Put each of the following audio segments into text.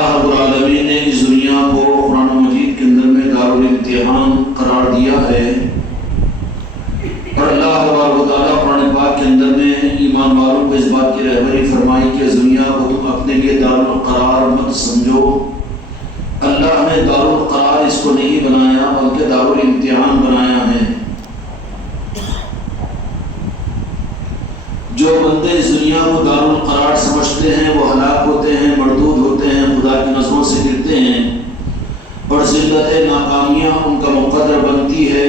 اللہ رب العالمین نے اس دنیا کو قرآن مجید کے اندر میں دارالامتحان قرار دیا ہے، اور اللہ تبارک و تعالیٰ قرآن پاک کے اندر میں ایمان والوں کو اس بات کی رہبری فرمائی کہ اس دنیا کو تم اپنے لیے دارالقرار مت سمجھو۔ اللہ نے دارالقرار اس کو نہیں بنایا بلکہ دارالامتحان بنایا ہے۔ جو بندے اس دنیا کو دارالقرار سمجھتے ہیں وہ ہلاک ہوتے ہیں، مردود ہوتے ہیں، خدا کی نظروں سے گرتے ہیں، اور ذلت ناکامیاں ان کا مقدر بنتی ہے،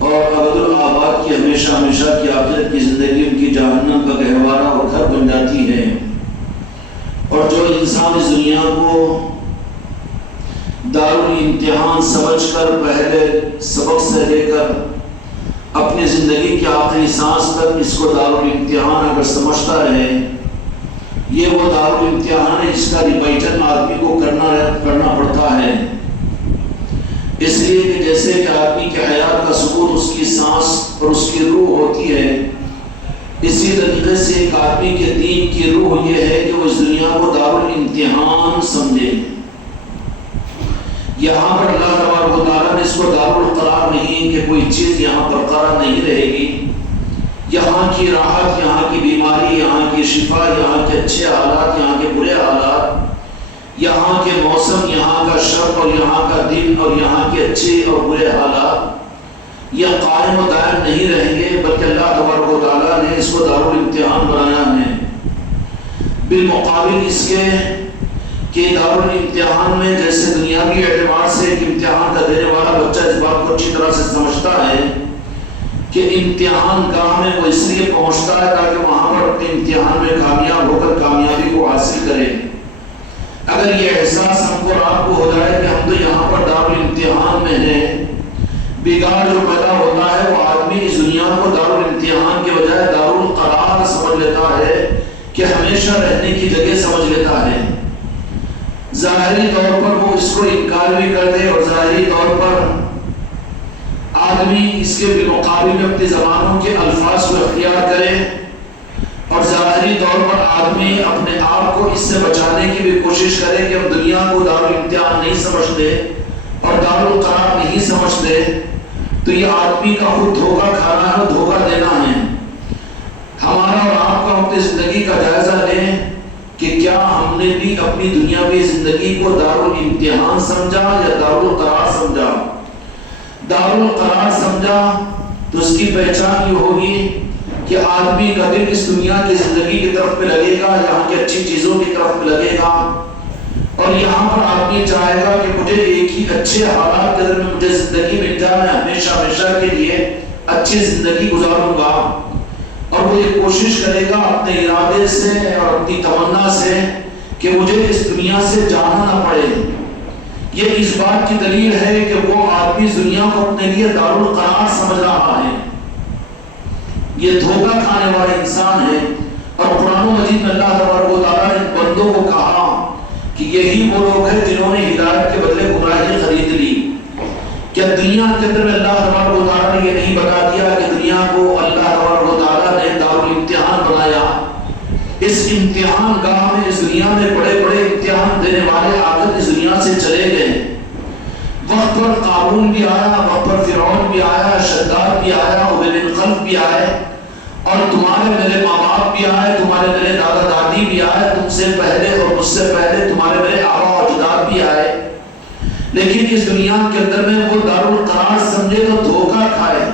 اور ابد الآباد کی ہمیشہ ہمیشہ کی آخرت کی زندگی ان کی جہنم کا گہوارہ اور گھر بن جاتی ہے۔ اور جو انسان اس دنیا کو دارالامتحان سمجھ کر پہلے سبق سے لے کر اپنی زندگی کے آخری سانس تک اس کو دارالامتحان اگر سمجھتا رہے، یہ وہ دارالامتحان ہے جس کا ریپیٹن آدمی کو کرنا پڑتا ہے۔ اس لیے کہ جیسے کہ آدمی کے حیات کا ثبوت اس کی سانس اور اس کی روح ہوتی ہے، اسی طریقے سے ایک آدمی کے دین کی روح یہ ہے کہ وہ اس دنیا کو دارالامتحان سمجھے۔ یہاں پر اللہ تبارک و تعالیٰ نے اس کو دارالقرار نہیں کہ کوئی چیز یہاں پر قرار نہیں رہے گی، یہاں کی راحت، یہاں کی بیماری، یہاں کی شفا، یہاں کے اچھے حالات، یہاں کے برے حالات، یہاں کے موسم، یہاں کا شب اور یہاں کا دن اور یہاں کے اچھے اور برے حالات یہ قائم و دائم نہیں رہیں گے، بلکہ اللہ تبارک و تعالیٰ نے اس کو دارالامتحان بنایا ہے۔ بالمقابل اس کے کہ دارالامتحان میں جیسے دنیاوی اعتبار سے ایک امتحان کا دینے والا بچہ اس بات کو اچھی طرح سے سمجھتا ہے کہ امتحان گاہ میں وہ اس لیے پہنچتا ہے تاکہ وہاں پر اپنے امتحان میں کامیاب ہو کر کامیابی کو حاصل کرے۔ اگر یہ احساس ہم کو آپ کو ہو جائے کہ ہم تو یہاں پر دارالامتحان میں ہیں، بگاڑ جو پیدا ہوتا ہے وہ آدمی اس دنیا کو دارالامتحان کے بجائے دارالقرار سمجھ لیتا ہے کہ ہمیشہ رہنے کی جگہ سمجھ لیتا ہے۔ ظاہری طور پر وہ اس کو انکار بھی کر دے، اور ظاہری طور پر آدمی اس کے بالمقابل میں اپنی زبانوں کے الفاظ کو اختیار کرے، اور ظاہری طور پر آدمی اپنے آپ کو اس سے بچانے کی بھی کوشش کرے کہ ہم دنیا کو دارالامتحان نہیں سمجھتے اور دارالقرار نہیں سمجھتے، تو یہ آدمی کا خود دھوکہ کھانا ہے، دھوکہ دینا ہے۔ ہمارا اور آپ کا اپنی زندگی کا جائزہ لیں کہ کیا ہم نے بھی اپنی دنیاوی زندگی کو دارالامتحان سمجھا یا دارالقرار سمجھا؟ دارالقرار سمجھا تو اس کی پہچان یہ ہوگی کہ آدمی کا دل اس دنیا کی زندگی کی طرف پہ لگے گا، یہاں کی اچھی چیزوں کی طرف پہ لگے گا، اور یہاں پر آدمی چاہے گا کہ مجھے ایک ہی اچھے حالات کے اندر مجھے زندگی مل جائے، میں ہمیشہ ہمیشہ کے لیے اچھی زندگی گزاروں گا، اور وہ یہ کوشش کرے گا اپنے ارادے سے اور اپنی تمنا سے کہ مجھے اس دنیا سے جانا نہ پڑے۔ یہ اس بات کی دلیل ہے کہ وہ آدمی اس دنیا کو اپنے لیے دارالقرار سمجھ رہا ہے، یہ دھوکہ کھانے والا انسان ہے۔ اور قرآن مجید میں اللہ تبارک و تعالیٰ نے بندوں کو کہا کہ یہی وہ لوگ ہیں جنہوں نے ہدایت کے بدلے گمراہی خرید لی۔ کیا دنیا کے اندر میں اللہ تبارک و تعالیٰ نے یہ نہیں بتا دیا کہ دنیا کو اللہ تبارک و تعالیٰ نے دارالامتحان بنایا؟ اس امتحان گاہ میں اس دنیا میں بڑے بڑے امتحان دینے والے آ کر اس دنیا سے چلے گئے۔ وقت پر قارون بھی آیا، وقت پر فرعون بھی آیا، شداد بھی آیا، ابی بن خلف بھی آئے، اور تمہارے میرے ماں باپ بھی آئے، تمہارے میرے دادا دادی بھی آئے، تم سے پہلے اور مجھ سے پہلے تمہارے میرے آبا و اجداد بھی آئے، لیکن اس دنیا کے اندر میں وہ دارالقرار سمجھے تو دھوکہ کھائے۔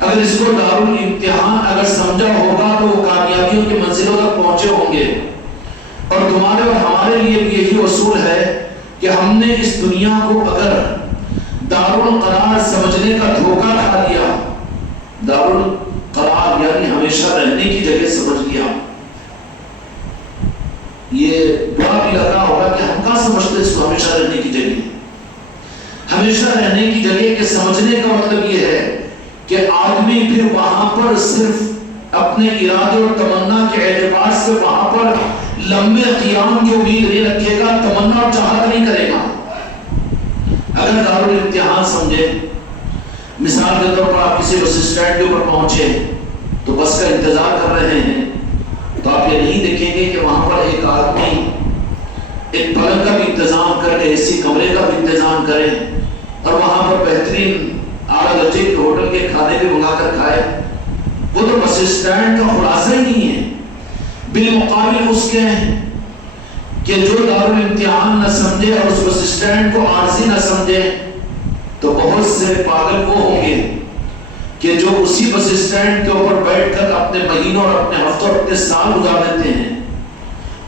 اگر اس کو دارالامتحان اگر سمجھا ہوگا تو وہ کامیابیوں کی منزلوں تک پہنچے ہوں گے۔ اور تمہارے اور ہمارے لیے بھی یہی اصول ہے کہ ہم نے اس دنیا کو اگر دارالقرار سمجھنے کا دھوکہ کھا لیا، دارالقرار یعنی ہمیشہ رہنے کی جگہ سمجھ لیا، یہ برا بھی لگ رہا ہوگا کہ ہم کہاں سمجھتے اس کو ہمیشہ رہنے کی جگہ۔ ہمیشہ رہنے کی جگہ کے سمجھنے کا مطلب یہ ہے کہ آدمی پھر وہاں پر صرف اپنے ارادے اور تمنا کے اعتبار سے وہاں پر لمبے قیام کی امید نہیں رکھے گا، تمنا اور چاہت نہیں کرے گا۔ اگر دارالامتحان سمجھے، مثال کے طور پر آپ کسی بس اسٹینڈ کے اوپر پہنچے تو بس کا انتظار کر رہے ہیں، تو آپ یہ نہیں دیکھیں گے کہ وہاں پر ایک آدمی ایک اے سی کمرے کا بھی انتظام کریں اور وہاں پر بہترین اعلیٰ درجے کے ہوٹل کے کھانے بھی منگا کر کھائے، وہ تو بس اسٹینڈ کا خلاصہ ہی نہیں ہے۔ بالمقابل اس کے کہ جو دارالامتحان نہ سمجھے اور اس بس اسٹینڈ کو عارضی نہ سمجھے، تو بہت سے پاگل وہ ہوں گے کہ جو اسی بس اسٹینڈ کے اوپر بیٹھ کر اپنے مہینوں اور اپنے ہفتوں اور اپنے سال گزار دیتے ہیں۔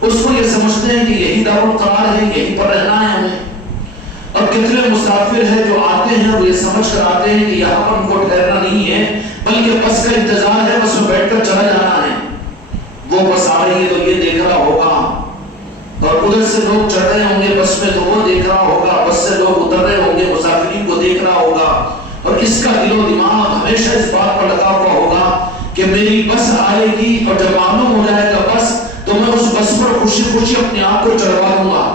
اس کو یہ سمجھتے ہیں کہ یہی دارالقرار ہے، یہیں پر رہنا ہے ہمیں۔ اور کتنے مسافر ہیں جو آتے ہیں وہ یہ سمجھ کر آتے ہیں کہ یہاں پر ان کو ٹھہرنا نہیں ہے بلکہ بس کا انتظار ہے، بس میں بیٹھ کر چلا جانا ہے۔ وہ بس آ رہی ہے تو یہ دیکھ رہا ہوگا، اور ادھر سے لوگ چڑھ رہے ہوں گے بس میں تو وہ دیکھ رہا ہوگا، بس سے لوگ اتر رہے ہوں گے مسافرین کو دیکھ رہا ہوگا، اور اس کا دل و دماغ ہمیشہ اس بات پر لگا ہوا ہوگا کہ میری بس آئے گی اور جب معلوم ہو جائے گا بس تو میں اس بس پر خوشی خوشی اپنے آپ کو چڑھوا دوں گا۔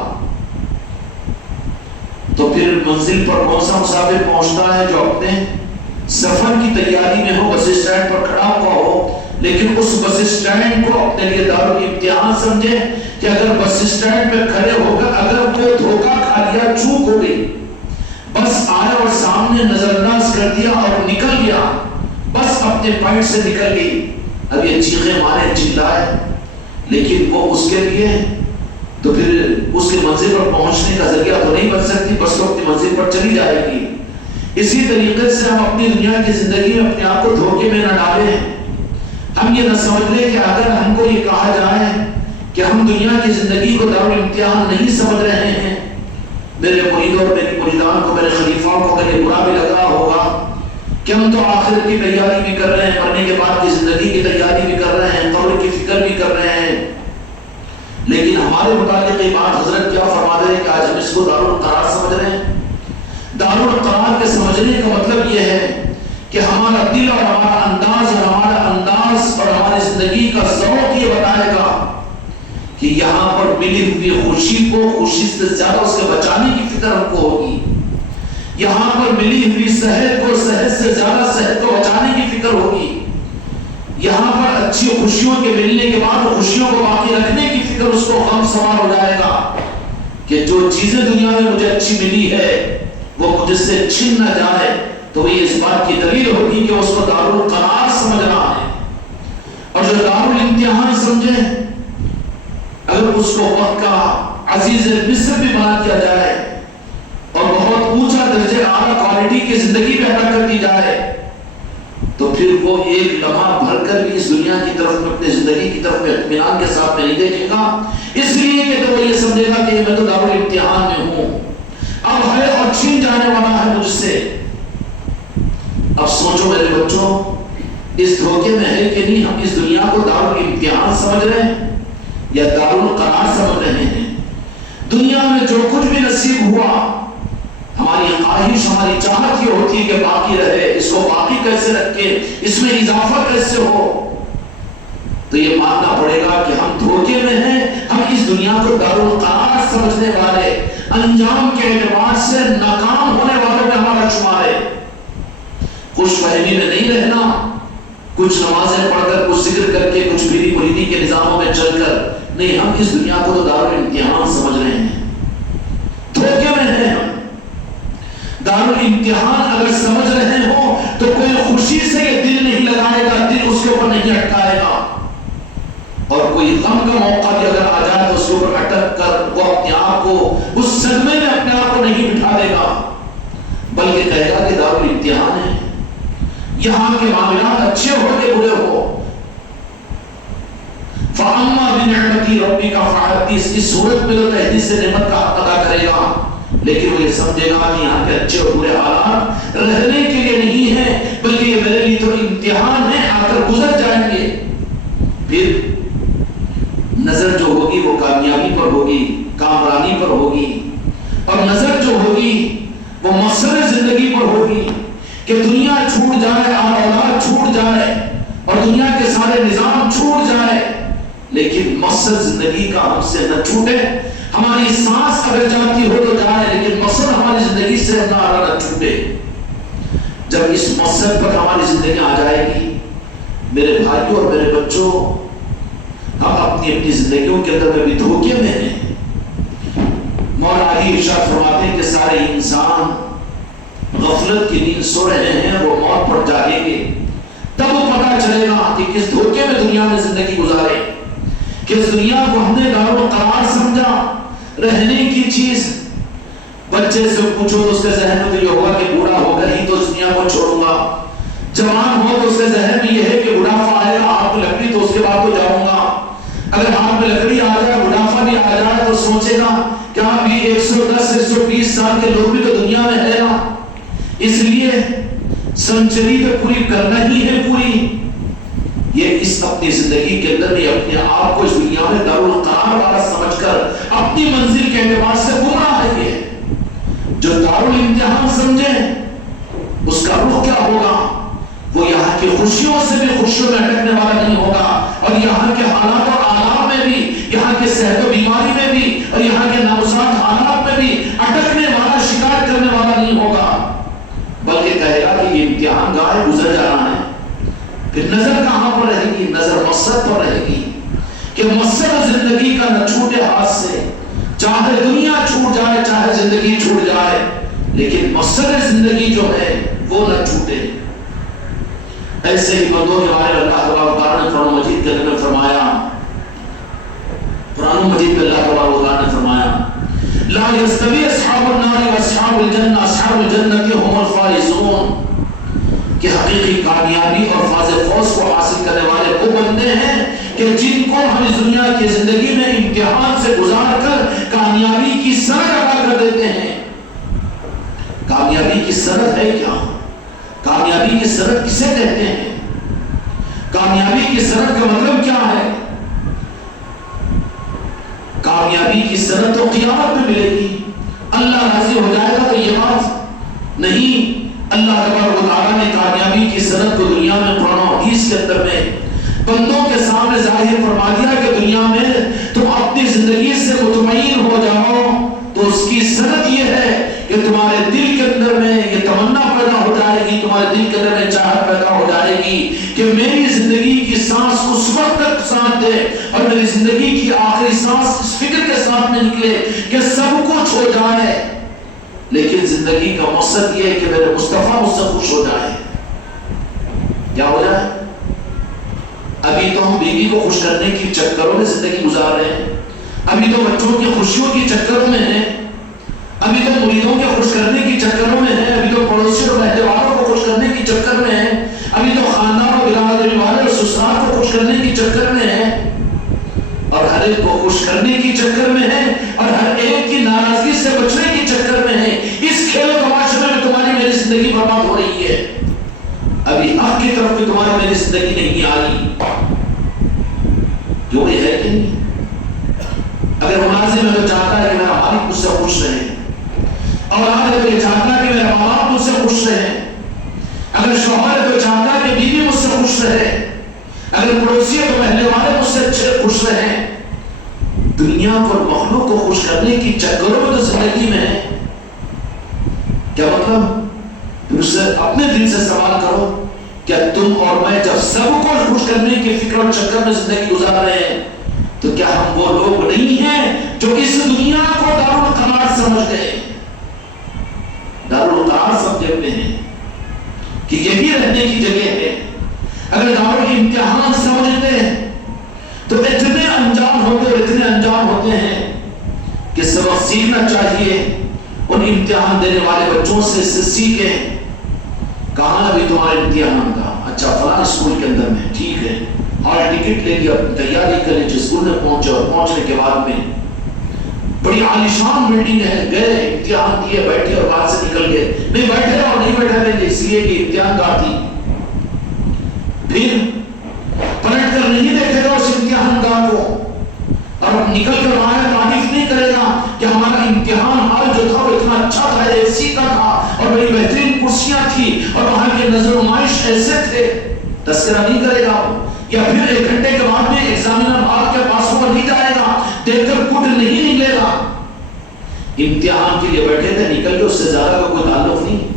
تو پھر منزل پر کون سا مسافر پہنچتا ہے جو اپنے سفر کی تیاری میں ہو، بس اسٹینڈ پر کھڑا ہوا ہو، لیکن اس بس اسٹینڈ کو اپنے لیے دارالامتحان سمجھے کہ اگر بس اسٹینڈ پہ کھڑے ہو کر اگر کوئی دھوکہ کھا لیا، چوک ہو گئی، بس آیا اور سامنے نظر انداز کر دیا اور نکل گیا، بس اپنے پوائنٹ سے نکل گئی، اب یہ چیخیں مارے چلائے، لیکن وہ اس کے لیے تو پھر اس کے منزل پر پہنچنے کا ذریعہ تو نہیں بن سکتی، بس تو اپنی منزل پر چلی جائے گی۔ اسی طریقے سے ہم اپنی دنیا کی زندگی میں اپنے آپ کو دھوکے میں نہ ڈالیں۔ ہم یہ نہ سمجھ لیں کہ اگر ہم کو یہ کہا جائے کہ ہم دنیا کی زندگی کو دارالامتحان نہیں سمجھ رہے ہیں، میرے مرید اور میری مریدان کو، میرے خلیفاؤں کو اگر یہ برا بھی لگ رہا ہوگا کہ ہم تو آخرت کی تیاری بھی کر رہے ہیں، مرنے کے بعد کی زندگی کی تیاری بھی کر رہے ہیں، قبر کی فکر بھی کر رہے ہیں، لیکن ہمارے متعلق یہ بات حضرت کیا فرما رہے ہیں کہ آج ہم اس کو دارالقرار سمجھ رہے ہیں۔ دارالقرار کے سمجھنے کا مطلب یہ ہے کہ ہمارا دل اور ہمارا انداز اور ہماری زندگی کا ذوق یہ بتائے گا کہ یہاں پر ملی ہوئی خوشی کو خوشی سے زیادہ اس کے بچانے کی فکر ہم کو ہوگی، یہاں پر ملی ہوئی صحت کو صحت سے زیادہ صحت کو بچانے کی فکر ہوگی، یہاں پر اچھی خوشیوں کے ملنے کے بعد خوشیوں کو باقی رکھنے کی فکر اس کو غم سوار ہو جائے گا کہ جو چیزیں دنیا میں مجھے اچھی ملی ہے وہ مجھ سے چھن نہ جائے، تو یہ اس بات کی دلیل ہوگی کہ اس کو دارالقرار سمجھ رہا ہے۔ اور جو دارالامتحان سمجھے، اگر اس کو وقت کا عزیز مصر بھی بنا دیا جائے اور بہت اونچا درجے اعلیٰ کوالٹی کی زندگی پیدا کر دی جائے، تو پھر وہ ایک لمحہ بھر کر بھی اس دنیا کی طرف میں اپنی زندگی کی طرف میں اطمینان کے ساتھ میں نہیں دیکھے گا، اس لیے کہ تو وہ یہ سمجھے گا کہ میں تو دارالامتحان میں ہوں، اب ہے اور چھین جانے والا ہے مجھ سے۔ اب سوچو میرے بچوں، اس دھوکے میں ہے کہ نہیں ہم اس دنیا کو دارالامتحان سمجھ رہے ہیں یا دارالقرار سمجھ رہے ہیں؟ دنیا میں جو کچھ بھی نصیب ہوا، ہماری خواہش ہماری چاہت یہ ہوتی ہے کہ باقی رہے، اس کو باقی کیسے رکھے، اس میں اضافہ کیسے ہو، تو یہ ماننا پڑے گا کہ ہم دھوکے میں ہیں، ہم اس دنیا کو دارالقرار سمجھنے والے، انجام کے اعتبار سے ناکام ہونے والوں میں ہمارا شمار ہے۔ خوش فہمی میں نہیں رہنا، کچھ نمازیں پڑھ کر، کچھ ذکر کر کے، کچھ پیری مریدی کے نظاموں میں چل کر نہیں، ہم اس دنیا کو تو دارالامتحان سمجھ رہے ہیں، دھوکے میں ہیں ہم۔ دارالامتحان اگر سمجھ رہے ہو تو کوئی خوشی سے یہ دل نہیں لگائے گا، دل اس کے اوپر نہیں اٹکائے گا، اور کوئی غم کا موقع بھی اگر آ جائے تو اس کے اوپر اٹک کر وہ اپنے آپ کو اس صدمے میں اپنے آپ کو نہیں بٹھا دے گا، بلکہ کہے گا کہ دارالامتحان ہے، یہاں کے معاملات اچھے ہو کے برے ہو۔ فَأَمَّا بِنِعْمَتِ رَبِّكَ فَحَدِّثْ، اس صورت میں تو تحدیث سے نعمت کا حق ادا کرے گا، لیکن وہ یہ سمجھے گا کہ یہاں کے اچھے اور برے حالات رہنے کے لیے نہیں ہیں، بلکہ یہ میرے لیے تو امتحان ہے، آ کر گزر جائیں گے۔ پھر نظر جو ہوگی وہ کامیابی پر ہوگی، کامرانی پر ہوگی، اور نظر جو ہوگی وہ مقصد زندگی پر ہوگی کہ دنیا چھوٹ جائے، اولاد چھوٹ جائے اور دنیا کے سارے نظام چھوٹ جائے، لیکن مقصد زندگی کا ہم سے نہ چھوٹے۔ ہماری سانس اگر جاتی ہو تو جائے، لیکن مقصد ہماری زندگی سے نہ چھوٹے۔ جب اس مقصد پر ہماری زندگی آ جائے گی، میرے بھائیوں اور میرے بچوں، ہم اپنی زندگیوں کے اندر بھی دھوکے میں ہیں۔ مولا علی نبی ارشاد فرماتے ہیں کہ سارے انسان غفلت کی نیند سو رہے ہیں، وہ موت پر جاگیں گے، تب وہ پتہ چلے گا کہ کس دھوکے میں دنیا میں زندگی گزارے، کس دنیا کو ہم نے دارالقرار سمجھا، رہنے کی چیز۔ بچے سے پوچھو تو اس کے ذہن میں تو یہ ہوگا کہ بوڑھا ہو کر ہی تو اس دنیا کو چھوڑوں گا، جوان ہو تو اس کے ذہن میں یہ ہے کہ بڑھاپا آئے گا، ہاتھ میں لکڑی تو اس کے بعد تو جاؤں گا۔ اگر ہاتھ میں لکڑی آ جائے، بڑھاپا بھی آ جائے تو سوچے گا کہ ابھی 110 120 سال کے لوگ بھی تو دنیا میں ہے نا، اس لیے سنچری تو پوری کرنا ہی ہے پوری۔ یہ اس اپنی زندگی کے اندر بھی اپنے آپ کو اس دنیا میں دارالقرار والا سمجھ کر اپنی منزل کے اعتبار سے گمراہ ہے۔ یہ جو دارالامتحان سمجھے اس کا رخ کیا ہوگا؟ وہ یہاں کی خوشیوں سے بھی خوشیوں میں اٹکنے والا نہیں ہوگا، اور یہاں کے حالات اور آلات میں بھی، یہاں کے صحت و بیماری میں بھی، اور یہاں کے نامساعد حالات میں بھی اٹکنے والا، شکایت کرنے والا نہیں ہوگا، بلکہ کہے گا کہ یہ امتحان گاہ گزر جانا ہے۔ پھر نظر کہاں پر رہے گی؟ نظر مقصد پر رہے گی کہ مقصد زندگی کا نہ چھوٹے ہاتھ سے، چاہے دنیا چھوٹ جائے، چاہے زندگی چھوٹ جائے، لیکن مقصد زندگی جو ہے وہ نہ چھوٹے۔ ایسے ہی بندوں کے بارے میں اللہ تبارک و تعالیٰ نے قرآن مجید کے اندر فرمایا، قرآن مجید میں اللہ تبارک و تعالیٰ نے فرمایا لا يستوي اصحاب النار واصحاب الجنہ اصحاب الجنۃ هم الفائزون، کہ حقیقی کامیابی اور فوز کو حاصل کرنے والے وہ بندے ہیں کہ جن کو ہم اس دنیا کی زندگی میں امتحان سے گزار کر کامیابی کی سند ادا کر دیتے ہیں۔ کامیابی کی سند ہے کیا؟ کامیابی کی سند کسے کہتے ہیں؟ کامیابی کی سند کا مطلب کیا ہے؟ کامیابی کی سند تو قیامت میں ملے گی، اللہ راضی ہو جائے گا تو یہ بات نہیں۔ اللہ تبارک و تعالیٰ نے کامیابی کی سند کو دنیا میں قرآن و حدیث کے اندر میں بندوں کے سامنے ظاہر فرما دیا کہ دنیا میں تم اپنی زندگی سے مطمئن ہو جاؤ، تو اس کی سند یہ ہے کہ تمہارے دل کے اندر میں یہ تمنا پیدا ہو جائے گی، تمہارے دل کے اندر میں چاہت پیدا ہو جائے گی کہ میری زندگی کی سانس اس وقت تک ساتھ دے اور میری زندگی کی آخری سانس اس فکر کے ساتھ میں نکلے کہ سب کچھ ہو جائے، لیکن زندگی کا مقصد یہ ہے کہ میرے مصطفیٰ مجھ سے خوش ہو جائے۔ کیا ہو جائے؟ ابھی تو ہم بیوی کو خوش کرنے کی چکروں میں زندگی گزار رہے ہیں، ابھی تو بچوں کی خوشیوں کی چکروں میں ہیں، ابھی تو مریدوں کے خوش کرنے کی چکروں میں ہیں، ابھی تو پڑوسی اور رہنے والوں کو خوش کرنے کی چکر میں ہیں، ابھی تو خاندان اور برادری والے اور سسرال کو خوش کرنے کی چکر میں ہیں، اور ہر ایک کو خوش کرنے کی چکر میں ہیں، اور ہر ایک کی ناراضگی سے بچنے کی چکر میں ہیں۔ اس کھیل و تماشے میں تمہاری میری زندگی برباد ہو رہی ہے، ابھی حق کی طرف بھی تمہاری میری زندگی نہیں آ رہی، جو بھی ہے کہ نہیں؟ اگر ملازم ہے تو چاہتا ہے کہ میرا مالک مجھ سے خوش رہے، اولاد ہے تو یہ چاہتا ہے کہ میرے ماں باپ مجھ سے خوش رہے، اگر شوہر ہے تو چاہتا ہے کہ بیوی مجھ سے خوش رہے، اگر پڑوسی ہے تو محلے والے مجھ سے خوش رہے۔ دنیا پر مخلوق کو خوش کرنے کی چکروں میں تو زندگی میں ہے۔ کیا مطلب؟ پھر اسے اپنے دل سے سوال کرو، کیا تم اور میں جب سب کو خوش کرنے کی فکر اور چکر میں زندگی گزار رہے ہیں تو کیا ہم وہ لوگ نہیں ہیں جو اس دنیا کو دارالقرار سمجھ گئے؟ دارالقرار سمجھتے ہیں کہ یہی رہنے کی جگہ ہے۔ اگر دارالامتحان سمجھتے ہیں تو اتنے انجان ہوتے ہیں کہ سبق سیکھنا چاہیے، ان امتحان دینے والے بچوں سے سیکھیں۔ کہاں ابھی تمہارے امتحان کا؟ اچھا فلاں اسکول کے اندر میں، ٹھیک ہے، ہال ٹکٹ لے کے تیاری کریں، جو اسکول میں پہنچے اور پہنچنے کے بعد میں بڑی عالیشان بلڈنگ ہے، گئے امتحان دیے، بیٹھے اور بعد سے نکل گئے، نہیں بیٹھے اور نہیں بیٹھا لیں گے اس لیے کہ امتحان کا تھی، پھر پلٹ کر نہیں دیکھے گا اس امتحان گاہ کو اور نکل کر وہاں تعریف نہیں کرے گا کہ ہمارا امتحان حال جو تھا وہ اتنا اچھا تھا، اے سی کا تھا اور بڑی بہترین کرسیاں تھی اور وہاں کے نظر و نمائش ایسے تھے، تذکرہ نہیں کرے گا۔ یا پھر 1 گھنٹے کے بعد میں ایگزامینر آپ کے پاس وہ نہیں جائے گا، دیکھ کر کٹ نہیں نکلے گا۔ امتحان کے لیے بیٹھے تھے، نکل کے اس سے زیادہ کا کوئی تعلق نہیں۔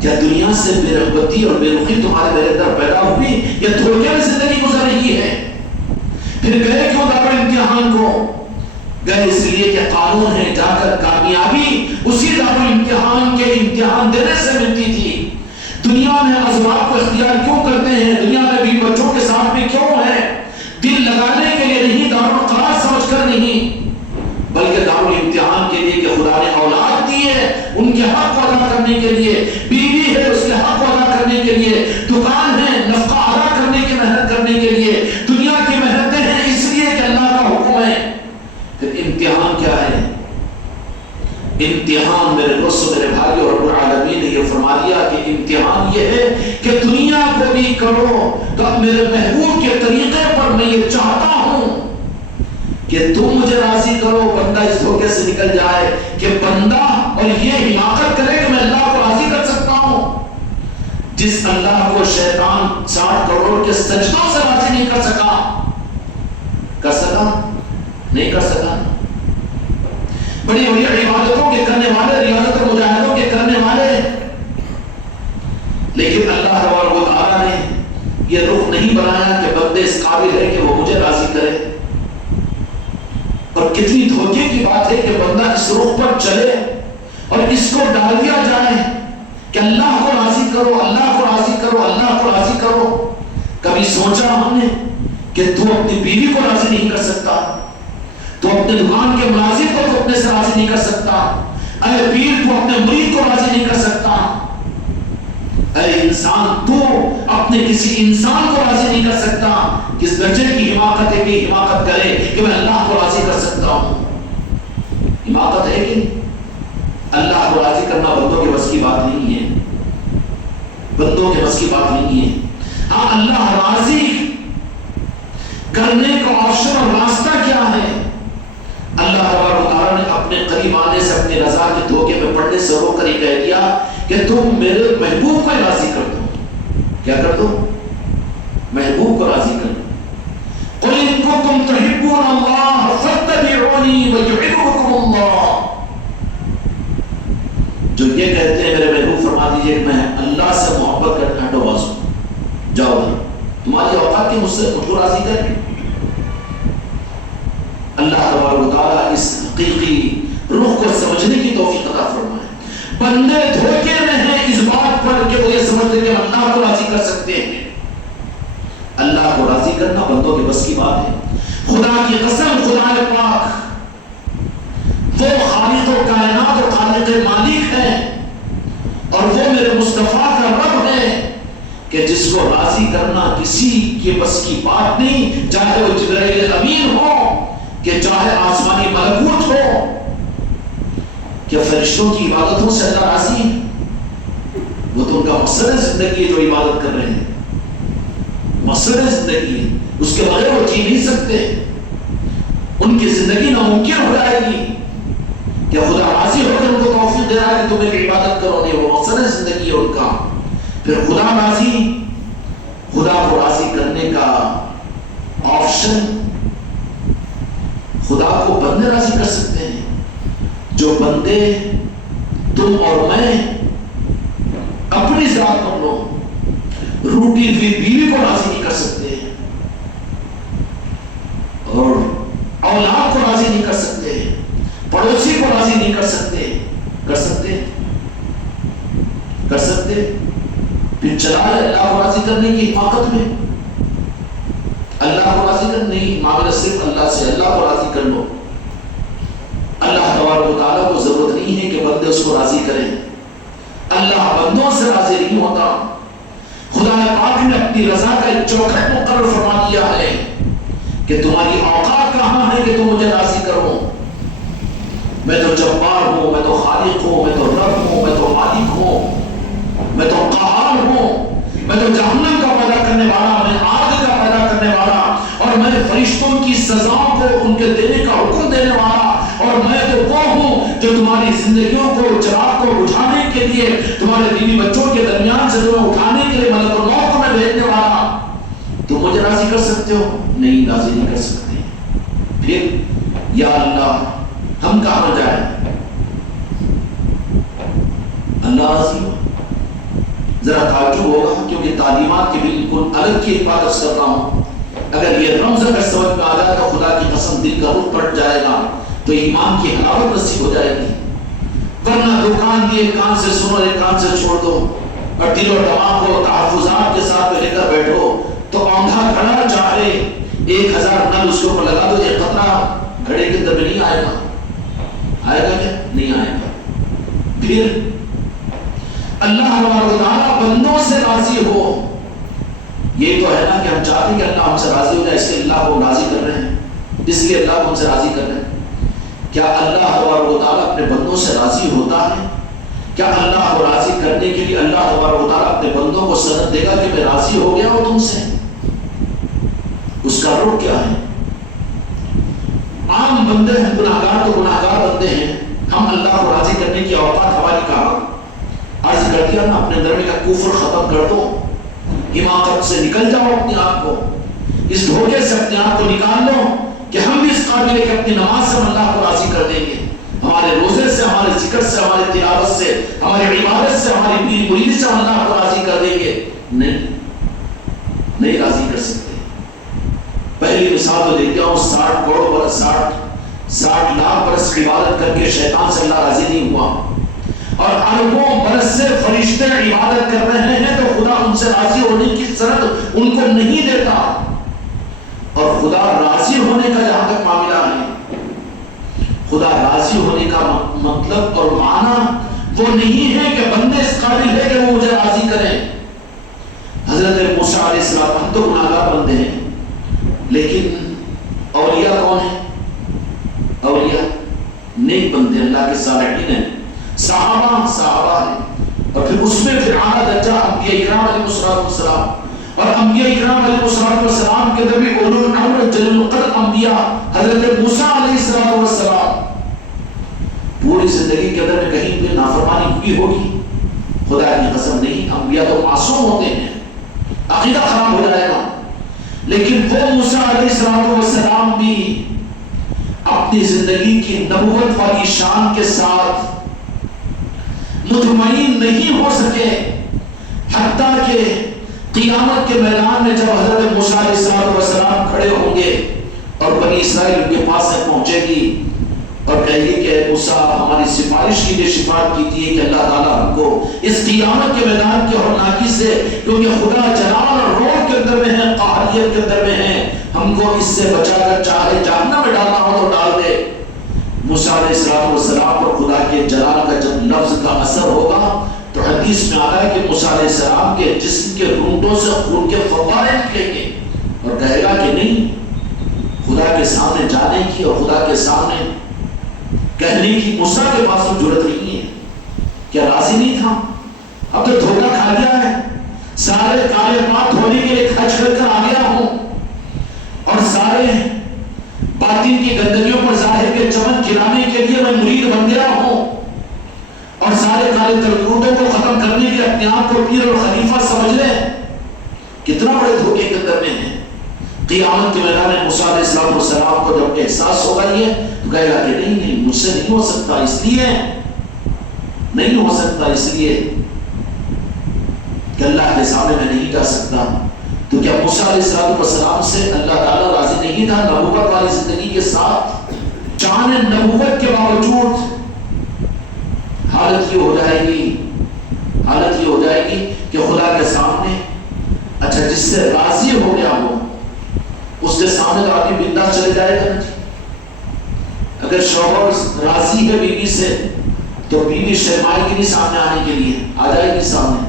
کیا دنیا سے بے رغبتی اور بے رخی تمہارے میرے اندر پیدا ہوئی یا دھوکے میں زندگی گزر رہی ہے؟ پھر گئے کیوں دار امتحان کو؟ گئے اس لیے کہ قانون ہے، جا کر کامیابی اسی دارالامتحان کے امتحان دینے سے ملتی تھی۔ دنیا میں ازواج کو اختیار کیوں کرتے ہیں، دنیا میں بیوی بچوں کے ساتھ میں کیوں ہے؟ دل لگانے کے لیے نہیں، دارالقرار سمجھ کر نہیں، بلکہ دارالامتحان کے لیے کہ خدا نے اولاد دی ہے ان کے حق کو ادا کرنے کے لیے، بیوی ہے اس کے حق کو ادا کرنے کے لیے، دکان ہے نفقہ ادا کرنے کی محنت کرنے کے لیے، دنیا کی محنتیں ہیں اس لیے کہ اللہ کا حکم ہے۔ پھر امتحان کیا ہے؟ امتحان میرے دوستو، میرے بھائیو، رب العالمین نے یہ فرما دیا کہ امتحان یہ ہے کہ دنیا کو بھی کرو تو میرے محبوب کے طریقے پر میں یہ چاہتا ہوں کہ تم مجھے راضی کرو، بندہ اس دھوکے سے نکل جائے کہ بندہ اور یہ حماقت کرے کہ میں اللہ کو راضی کر سکتا ہوں۔ جس اللہ کو شیطان 60 کروڑ کے سجدوں سے راضی نہیں کر سکا، کر سکا؟ نہیں کر سکا۔ بڑی بڑی عبادتوں کے کرنے والے، ریاضت و مجاہدوں کے کرنے والے، لیکن اللہ تبارک و تعالیٰ نے یہ رخ نہیں بنایا کہ بندے اس قابل ہے کہ وہ مجھے راضی کرے۔ اور کتنی دھوکے کی بات ہے کہ بندہ اس رخ پر چلے اور اس کو ڈال دیا جائے کہ اللہ کو راضی کرو، اللہ کو راضی کرو، اللہ کو راضی کرو۔ کبھی سوچا ہم نے کہ تو اپنی بیوی کو راضی نہیں کر سکتا، تو اپنے دکان کے ملازم کو تو اپنے سے راضی نہیں کر سکتا، اے پیر تو اپنے مرید کو راضی نہیں کر سکتا، اے انسان تو اپنے کسی انسان کو راضی نہیں کر سکتا۔ کس درجے کی حماقت ہے کہ حماقت کرے کہ میں اللہ کو راضی کر سکتا ہوں؟ حماقت ہے کہ اللہ کو راضی کرنا بندوں کے بس کی بات نہیں ہے، بندوں کے بس کی بات نہیں ہے۔ ہاں اللہ راضی کرنے کا آپشن اور راستہ کیا ہے؟ اللہ تبارک و تعالیٰ نے اپنے قریب آنے سے، اپنی رضا کے دھوکے میں پڑنے سے روک کر ہی کہہ دیا کہ تم میرے محبوب کو راضی کر دو۔ کیا کر دو؟ محبوب کو راضی کر دو۔ قل ان کنتم تحبون اللہ فاتبعونی ویحببکم اللہ۔ جو یہ کہتے ہیں میرے محبوب فرما دیجئے کہ میں اللہ سے محبت کرتا ہوں، بازو جاؤ تمہاری اوقات کی مجھ سے مجھ کو راضی کر۔ اللہ تبارک و تعالیٰ اس حقیقی روح کو سمجھنے کی توفیق عطا فرمائے۔ بندے دھوکے میں ہیں اس بات پر کہ وہ یہ سمجھتے کہ اللہ کو راضی کر سکتے ہیں۔ اللہ کو راضی کرنا بندوں کے بس کی بات ہے۔ خدا کی قسم، خدا پاک وہ خالق و کائنات اور خالق مالک ہے، اور وہ میرے مصطفیٰ کا رب ہے کہ جس کو راضی کرنا کسی کے بس کی بات نہیں، چاہے وہ جبرائیل امین ہو کہ چاہے آسمانی ملکوت ہو۔ کیا فرشتوں کی عبادتوں سے اللہ راضی ہے؟ وہ تو ان کا مقصد زندگی ہے جو عبادت کر رہے ہیں، مقصد زندگی ہے، اس کے بغیر وہ جی نہیں سکتے، ان کی زندگی ناممکن ہو جائے گی۔ کیا خدا راضی ہو کر ان کو توفیق دے رہا ہے کہ تم ایک عبادت کرو؟ نہیں، وہ مقصد زندگی ہے ان کا۔ پھر خدا راضی، خدا کو راضی کرنے کا آپشن خدا کو بندے راضی کر سکتے ہیں۔ جو بندے تم اور میں اپنی ذات پر لو، روٹی ہوئی بیوی کو راضی نہیں کر سکتے، اور اولاد کو راضی نہیں کر سکتے، پڑوسی کو راضی نہیں کر سکتے، کر سکتے پھر چلا ہے اللہ کو راضی کرنے کی حماقت میں۔ اللہ کو راضی کر نہیں، معاملہ صرف اللہ سے، اللہ کو راضی کر لو۔ اللہ تبارک و تعالیٰ کو ضرورت نہیں ہے کہ بندے اس کو راضی کریں، اللہ بندوں سے راضی نہیں ہوتا۔ خدا پاک نے اپنی رضا کا ایک چوکھٹ مقرر فرما دیا ہے کہ تمہاری اوقات کہاں ہے کہ تم مجھے راضی کرو۔ میں تو جبار ہوں، میں تو خالق ہوں، میں تو رب ہوں، میں تو مالک ہوں، میں تو قہار ہوں، میں تو جہنم کا پیدا کرنے والا، میں آگ کا پیدا کرنے والا، اور میں فرشتوں کی سزاؤں کو ان کے دینے کا حکم دینے والا، اور میں تو وہ ہوں جو تمہاری زندگیوں کو، چراغ کو بجھانے کے لیے، تمہارے بیوی بچوں کے درمیان سے تمہیں اٹھانے کے لیے ملک الموت کو میں بھیجنے والا۔ تم مجھے راضی کر سکتے ہو؟ نہیں، راضی نہیں کر سکتے۔ پھر یا اللہ ہم کہاں جائیں؟ اللہ راضی ہو؟ ذرا تعجب ہوگا کیونکہ تعلیمات کے بالکل الگ کی ایک بات کر رہا ہوں۔ اگر یہ رمز اگر سمجھ میں آ جائے تو خدا کی قسم دل کا رخ پلٹ جائے گا۔ تو ایمان کی حلاوت نصیب ہو جائے گی. ورنہ دکان کی ایک کان سے سنو ایک کان سے چھوڑ دو اور دل و دماغ کو تحفظات کے ساتھ لے کر بیٹھو تو آندھا کھڑا چاہے 1000 نل اس کے اوپر لگا دو، ایک قطرہ گھڑے کے اندر میں نہیں آئے گا. آئے گا کیا؟ نہیں آئے گا. پھر اللہ تعالیٰ بندوں سے راضی ہو. یہ تو ہے نا کہ ہم چاہتے ہیں کہ اللہ ہم سے راضی ہو جائے، اس لیے اللہ کو راضی کر رہے ہیں، اس لیے اللہ کو ہم سے راضی کر رہے ہیں. کیا اللہ تبارک و تعالیٰ اپنے بندوں سے راضی ہوتا ہے؟ کیا اللہ کو راضی کرنے کے لیے اللہ تبارک و تعالیٰ اپنے بندوں کو سند دے گا کہ میں راضی ہو گیا ہوں تم سے؟ اس کا رخ کیا ہے؟ عام بندے ہیں، گناہگار تو گناہگار بندے ہیں، ہم اللہ کو راضی کرنے کی اوقات ہماری کہاں؟ عرض کر دیا نا، اپنے اندر میں کا کفر ختم کر دو، حماقت سے نکل جاؤ، اپنے آپ کو اس دھوکے سے اپنے آپ کو نکال لو کہ ہم بھی اس قابل ہے کہ اپنی نماز سے ہم اللہ کو راضی کر دیں گے، ہمارے روزے سے، ہمارے ذکر سے، ہمارے تلاوت سے، ہماری عبادت سے، ہماری پیر مرید سے ہم اللہ کو راضی کر دیں گے. نہیں راضی کر سکتے. پہلی مثال تو دیکھتا ہوں 60 کروڑ برس 60 لاکھ برس عبادت کر کے شیطان سے اللہ راضی نہیں ہوا، اور اربوں برس سے فرشتے عبادت کر رہے ہیں تو خدا ان سے راضی ہونے کی شرط ان کو نہیں دیتا. اور خدا راضی ہونے کا جہاں تک معاملہ ہے، خدا راضی ہونے کا مطلب اور معنی وہ نہیں ہے کہ بندے اس قابل ہے کہ وہ مجھے راضی کریں. حضرت موسیٰ علیہ السلام، ہم تو گناہگار بندے ہیں، لیکن اولیاء کون ہیں؟ اولیاء نیک بندے، اللہ کے صالحین ہیں، صحابہ ہیں. اور پھر اس میں پھر اعلیٰ درجہ انبیاء اکرام علیہ السلام، اور انبیاء اکرام علیہ السلام کے اندر بھی اولو الامر جلیل القدر انبیاء حضرت موسیٰ علیہ السلام. پوری زندگی کے اندر میں کہیں بھی نافرمانی ہوئی ہوگی؟ خدا کی قسم نہیں. انبیاء تو معصوم ہوتے ہیں، عقیدہ خراب ہو جائے گا. لیکن وہ موسیٰ علیہ السلام بھی اپنی زندگی کی نبوت والی شان کے ساتھ مطمئن نہیں ہو سکے، حتیٰ کہ قیامت کے میدان میں جب حضرت موسیٰ علیہ السلام کھڑے ہوں گے اور بنی اسرائیل ان کے پاس سے پہنچے گی اور کہے گی کہ موسیٰ ہماری سفارش کی لیے شفاعت کی تھی کہ اللہ تعالیٰ ہم کو اس قیامت کے میدان کی ہولناکی سے، کیونکہ خدا جلال اور روح کے اندر میں ہے، قہریت کے اندر میں ہے، ہم کو اس سے بچا کر چاہے جہنم میں ڈالنا ہو تو ڈال دے. موسیٰ علیہ السلام پر خدا کے جلال کا جب لفظ کا اثر ہوگا تو حدیث میں آتا ہے کہ موسیٰ علیہ السلام کے جسم کے رونٹوں سے خون کے فوارے نکلیں گے، اور کہے گا کہ نہیں، خدا کے سامنے جانے کی اور خدا کے سامنے کہنے کی موسیٰ کے پاس تو جرت نہیں ہے. کیا راضی نہیں تھا؟ اب تو دھوکہ کھا گیا ہے، سارے کالے پات دھونے کے لیے خرچ کر آ گیا ہوں، اور سارے باطن کی گندگیوں پر ظاہر کے چمن کھلانے کے لیے میں مرید بن گیا ہوں، اور سارے کالے ترکوٹوں کو ختم کرنے کے اپنے آپ کو پیر اور خلیفہ سمجھ لیں. کتنا بڑے دھوکے کے اندر میں ہیں. قیامت کے میدان میں موسیٰ علیہ السلام کو جب احساس ہوگا یہ تو کہے گا کہ نہیں مجھ سے نہیں ہو سکتا، اس لیے نہیں ہو سکتا، اس لیے کہ اللہ کے سامنے میں نہیں جا سکتا. تو کیا موسیٰ علیہ السلام سے اللہ تعالیٰ راضی نہیں تھا نبوت والی زندگی کے ساتھ؟ جان نبوت کے باوجود حالت یہ ہو جائے گی کہ خدا کے سامنے اچھا جس سے راضی ہو گیا ہو اس کے سامنے تو آدمی بنداس چلے جائے گا. اگر شوہر راضی ہے بیوی سے تو بیوی شرمائے گی نہیں سامنے آنے کے لیے، آ جائے گی سامنے.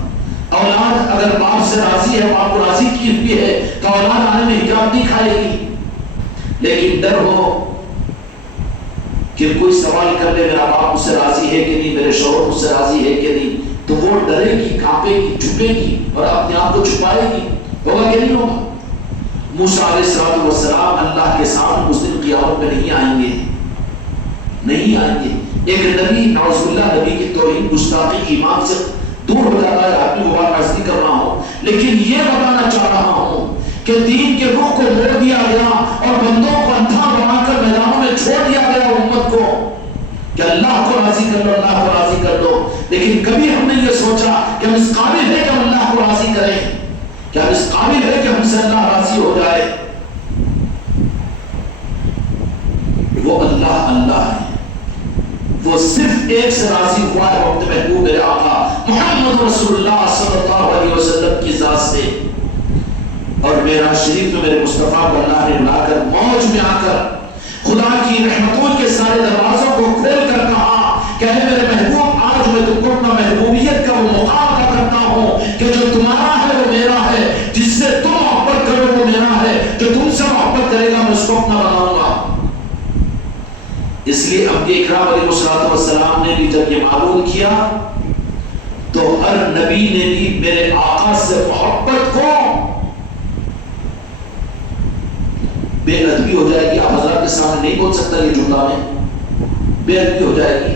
اولاد اگر باپ سے راضی ہے، باپ کو راضی کی ہوئی ہے تو اولاد آنے میں حجاب نہیں کھائے گی. لیکن ڈر ہو کہ کوئی سوال کر لے میرا باپ مجھ سے راضی ہے کہ نہیں، میرے شوہر مجھ سے راضی ہے کہ نہیں، تو وہ ڈرے گی، کانپے گی، چھپے گی اور اپنے آپ کو چھپائے گی. ہوگا کہ نہیں ہوگا؟ موسیٰ علیہ السلام اللہ کے سامنے اس دن قیامت میں نہیں آئیں گے. ایک نبی نعوذ باللہ نبی کی توہین گستاخی ایمان سے دور ہو جاتا ہے. آپ کو بات عرض نہیں کر رہا ہوں، لیکن یہ بتانا چاہ رہا ہوں کہ دین کے روح کو موڑ دیا گیا اور بندوں کو اندھا بنا کر میدانوں میں چھوڑ دیا گیا امت کو کہ اللہ کو راضی کر لو، اللہ کو راضی کر لو. لیکن کبھی ہم نے یہ سوچا کہ ہم اس قابل ہے کہ ہم اللہ کو راضی کریں، کہ ہم اس قابل ہے کہ ہم سے اللہ راضی ہو جائے. وہ اللہ اللہ ہے، وہ صرف ایک سے راضی ہوا ہے، وقت محبوب میرے آقا محمد رسول اللہ صلی اللہ علیہ وسلم کی ذات سے۔ اور میرا شریف تو میرے مصطفیٰ کو اللہ نے بلا کر موج میں آ کر خدا کی رحمتوں کے سارے دروازوں کو کھول کر کہا کہ اے میرے محبوب، آج میں تم کو اپنا محبوبیت کا وہ مقام عطا کرتا ہوں کہ جو تمہارا ہے وہ میرا ہے، جس سے تم محبت کرو وہ میرا ہے، جو تم سے محبت کرے گا میں اس کو اپنا بناؤں گا۔ اس لیے انبیاء اکرام علیہ السلام نے بھی جب یہ معلوم کیا تو ہر نبی نے بھی میرے آقا سے محبت کو، بے ادبی ہو جائے گی، آپ حضرات کے سامنے نہیں بول سکتا یہ جملہ میں، بے ادبی ہو جائے گی،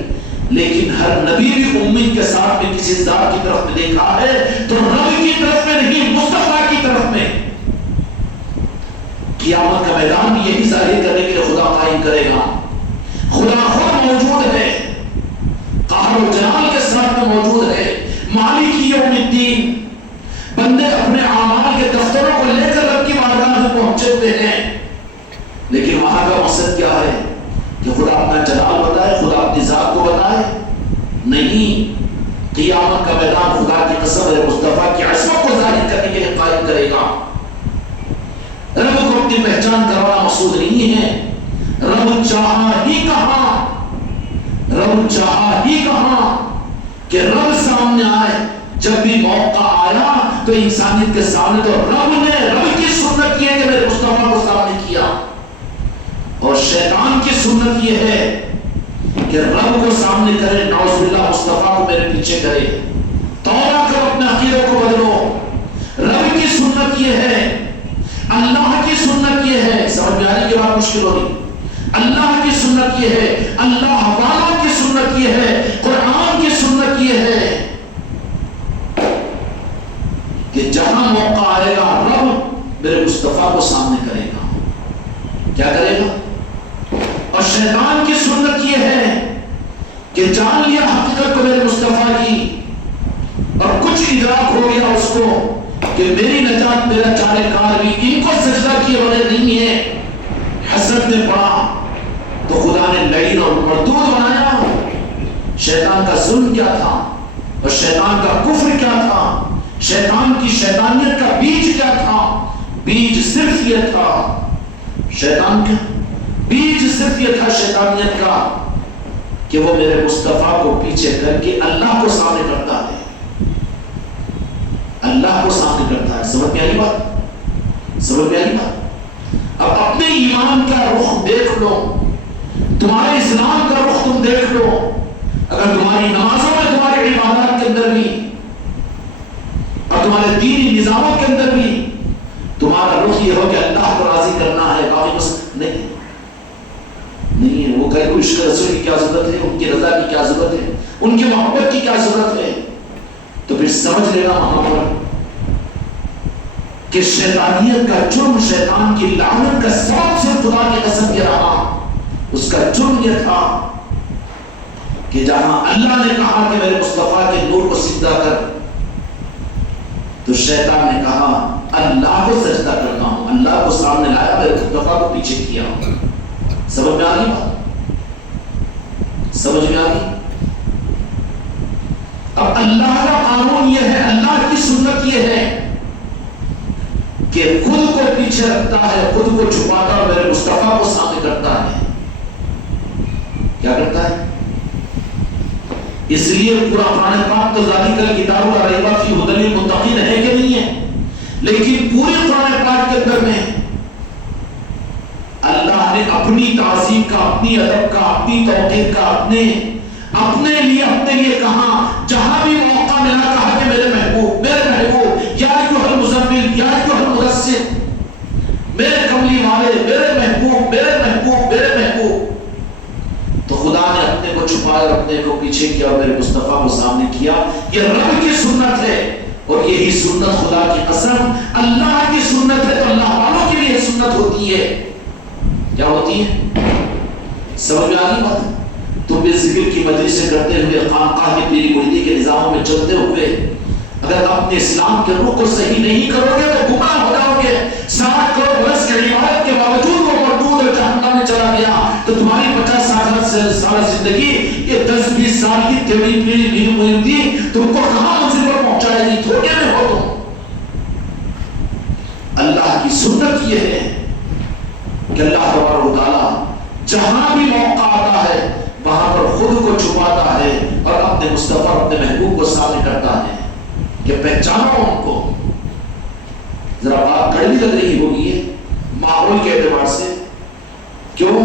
لیکن ہر نبی بھی امید کے ساتھ میں کسی ذات کی طرف میں دیکھا ہے تو رب کی طرف میں نہیں، مصطفیٰ کی طرف میں۔ قیامت کا میدان بھی یہی ظاہر کرنے کے خدا قائم کرے گا، خدا خود موجود ہے، قہر و جلال کے ساتھ میں موجود ہے، مالک یوم الدین۔ بندے اپنے اعمال کے دفتروں کو لے کر رب کی بارگاہ میں پہنچتے ہیں، لیکن وہاں کا مقصد کیا ہے کہ خدا اپنا جلال بتائے، خدا اپنی ذات کو بتائے؟ نہیں، قیامت کا میدان خدا کی قسم ہے مصطفیٰ کی عصمت کو ظاہر کرنے کے لیے قائم کرے گا۔ رب کو اپنی پہچان کروانا مقصود نہیں ہے، رب چاہا ہی کہاں کہ رب سامنے آئے۔ جب بھی موقع آیا تو انسانیت کے سامنے تو رب نے، رب کی سنت یہ ہے کہ میرے مصطفیٰ کو سامنے کیا، اور شیطان کی سنت یہ ہے کہ رب کو سامنے کرے، نعوذ باللہ مصطفیٰ کو میرے پیچھے کرے۔ توبہ کرو، اپنے عقیدے کو بدلو۔ رب کی سنت یہ ہے، اللہ کی سنت یہ ہے، سمجھ میں آنے کی بات مشکل ہوگی۔ اللہ کی سنت یہ ہے، اللہ والوں کی سنت یہ ہے، قرآن کی سنت یہ ہے کہ جہاں موقع آئے گا رب میرے مصطفیٰ کو سامنے کرے گا۔ کیا کرے گا؟ اور شیطان کی سنت یہ ہے کہ جان لیا حقیقت کو میرے مصطفیٰ کی، اور کچھ ادراک ہو گیا اس کو کہ میری نجات میرا چارے کار بھی ان کو سجدہ کیے بغیر نہیں ہے، حسد میں پڑا تو خدا نے لعین اور مردود بنایا۔ شیطان کا ظلم کیا تھا اور شیطان کا کفر کیا تھا، شیطان کی شیطانیت کا بیج کیا تھا؟ بیج صرف یہ تھا، شیطان کا بیج صرف یہ تھا شیطانیت کا کہ وہ میرے مصطفیٰ کو پیچھے کر کے اللہ کو سامنے کرتا ہے، اللہ کو سامنے کرتا ہے۔ سمجھ میں آئی بات؟ سمجھ میں آئی بات؟ اب اپنے ایمان کا رخ دیکھ لو، تمہارے اسلام کا رخ تم دیکھ لو، اگر تمہاری نمازوں میں، تمہاری عبادات کے اندر بھی اور تمہارے دینی نظاموں کے اندر بھی تمہارا رخ یہ ہو کہ اللہ کو راضی کرنا ہے، باقی نہیں ہے، وہ کہیں کوئی عشق رسول کی کیا ضرورت ہے، ان کی رضا کی کیا ضرورت ہے، ان کی محبت کی کیا ضرورت ہے، تو پھر سمجھ لینا وہاں پر کہ شیطانیت کا جرم، شیطان کی لعنت کا سبب سے خدا کی قسم یہ رہا، اس کا جرم یہ تھا کہ جہاں اللہ نے کہا کہ میرے مصطفیٰ کے نور کو سجدہ کر، تو شیطان نے کہا اللہ کو سجدہ کرتا ہوں، اللہ کو سامنے لایا، میرے مصطفیٰ کو پیچھے کیا۔ سمجھ میں آ گئی بات؟ سمجھ میں آ گئی؟ اب اللہ کا قانون یہ ہے، اللہ کی سنت یہ ہے کہ خود کو پیچھے رکھتا ہے، خود کو چھپاتا ہے، میرے مصطفیٰ کو سامنے کرتا ہے۔ کیا کرتا ہے؟ اس لیے پورا قرآن پاک تو ذالک الکتاب لا ریب فیہ ھدی للمتقین ہے کہ نہیں ہے، لیکن پورے قرآن پاک کے اندر میں اللہ نے اپنی تعظیم کا، اپنی ادب کا، اپنی توقیر کا، اپنے لیے کہا، جہاں بھی موقع ملا کہا کہ میرے محبوب یا ایھا المزمل یا ایھا المدثر، میرے کملی والے، میرے محبوب، میرے محبوب، میرے محبوب۔ تو خدا نے اپنے کو چھپایا اور اپنے کو پیچھے کیا اور میرے مصطفیٰ کو سامنے کیا۔ یہ رب کی سنت ہے، اور یہی سنت خدا کی قسم اللہ کی سنت ہے، تو اللہ والوں کے لیے سنت ہوتی ہے۔ کیا ہوتی ہے؟ سمجھ میں آ گئی بات؟ تم بھی ذکر کی مجلسیں کرتے ہوئے، خانقاہ کی پیری مریدی کے نظاموں میں چلتے ہوئے، اگر اپنے اسلام کے رخ کو صحیح نہیں کرو گے تو گمراہ ہو جاؤ گے۔ 60 کروڑ برس کی عبادت کے باوجود وہ مردود اور جہنم میں چلا گیا، تو تمہاری 50-60 سال زندگی یہ 10-20 سال کی تیوری پیڑی نیند ہوئی تھی تم کو کہاں منزل پر پہنچائے گی؟ دھوکے میں ہو تم۔ اللہ کی سنت یہ ہے کہ اللہ تبارک و تعالی جہاں بھی موقع آتا ہے وہاں پر خود کو چھپاتا ہے اور اپنے مصطفیٰ اپنے محبوب کو سامنے کرتا ہے کہ پہچانو ان کو۔ ذرا بات کڑوی لگ رہی ہوگی ہے ماحول کے اعتبار سے، کیوں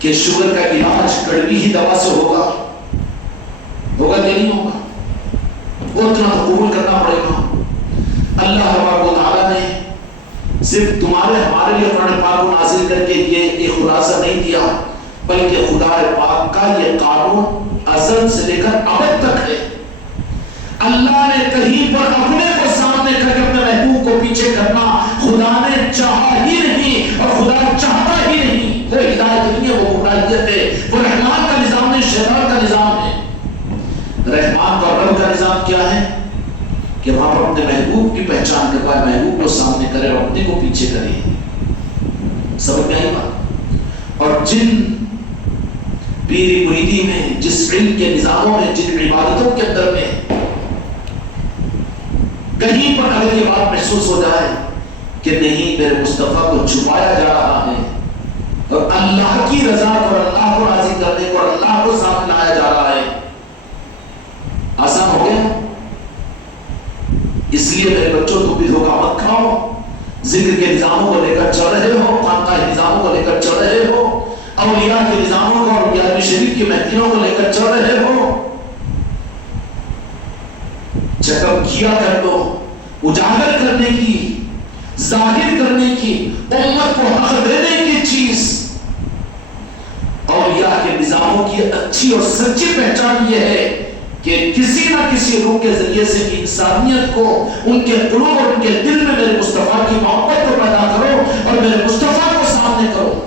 کہ شوگر کا علاج کڑوی ہی دوا سے ہوگا کہ نہیں ہوگا؟ وہ اتنا تو قبول کرنا پڑے گا۔ اللہ تبارک و تعالیٰ نے صرف تمہارے ہمارے لیے قرآن پاک کو نازل کر کے یہ ایک خلاصہ نہیں دیا، بلکہ خدا پاک کا یہ قانون ازل سے لے کر ابد تک ہے۔ اللہ نے کہیں پر اپنے کو سامنے کر کے اپنے محبوب کو پیچھے کرنا خدا نے چاہا ہی نہیں، اور خدا چاہتا ہی نہیں۔ وہ ہدایت نہیں ہے، وہ گمراہیت ہے، وہ رحمان کا نظام نہیں، شیطان کا نظام ہے۔ رحمان کا رب کا نظام کیا ہے کہ وہاں پر اپنے محبوب کی پہچان کر پائے، محبوب کو سامنے کرے اور اپنے کو پیچھے کرے۔ سمجھ میں آئی بات؟ اور جن پیری مریدی میں، جس علم کے نظاموں میں، جن عبادتوں کے اندر میں کہیں پر اگر یہ بات محسوس ہو جائے کہ نہیں میرے مصطفیٰ کو چھپایا جا رہا ہے اور اللہ کی رضا اور اللہ کو راضی کرنے کو اور اللہ کو سامنے لایا جا رہا ہے، آسان ہو گیا۔ اس لیے میرے بچوں تم بھی دھوکہ مت کھاؤ، ذکر کے نظاموں کو لے کر چل رہے ہو، خانقاہ نظاموں کو لے کر چل رہے ہو، اولیاء کے نظاموں کو اور یار شریف کی محفلوں کو لے کر چل رہے ہو، چیک اپ کیا کر دو، اجاگر کرنے کی، ظاہر کرنے کی، امت کو حق دینے کی چیز اولیاء کے نظاموں کی اچھی اور سچی پہچان یہ ہے کہ کسی نہ کسی روح کے ذریعے سے انسانیت کو ان کے قلوب اور ان کے دل میں میرے مصطفیٰ کی محبت کو پیدا کرو اور میرے مصطفیٰ کو سامنے کرو۔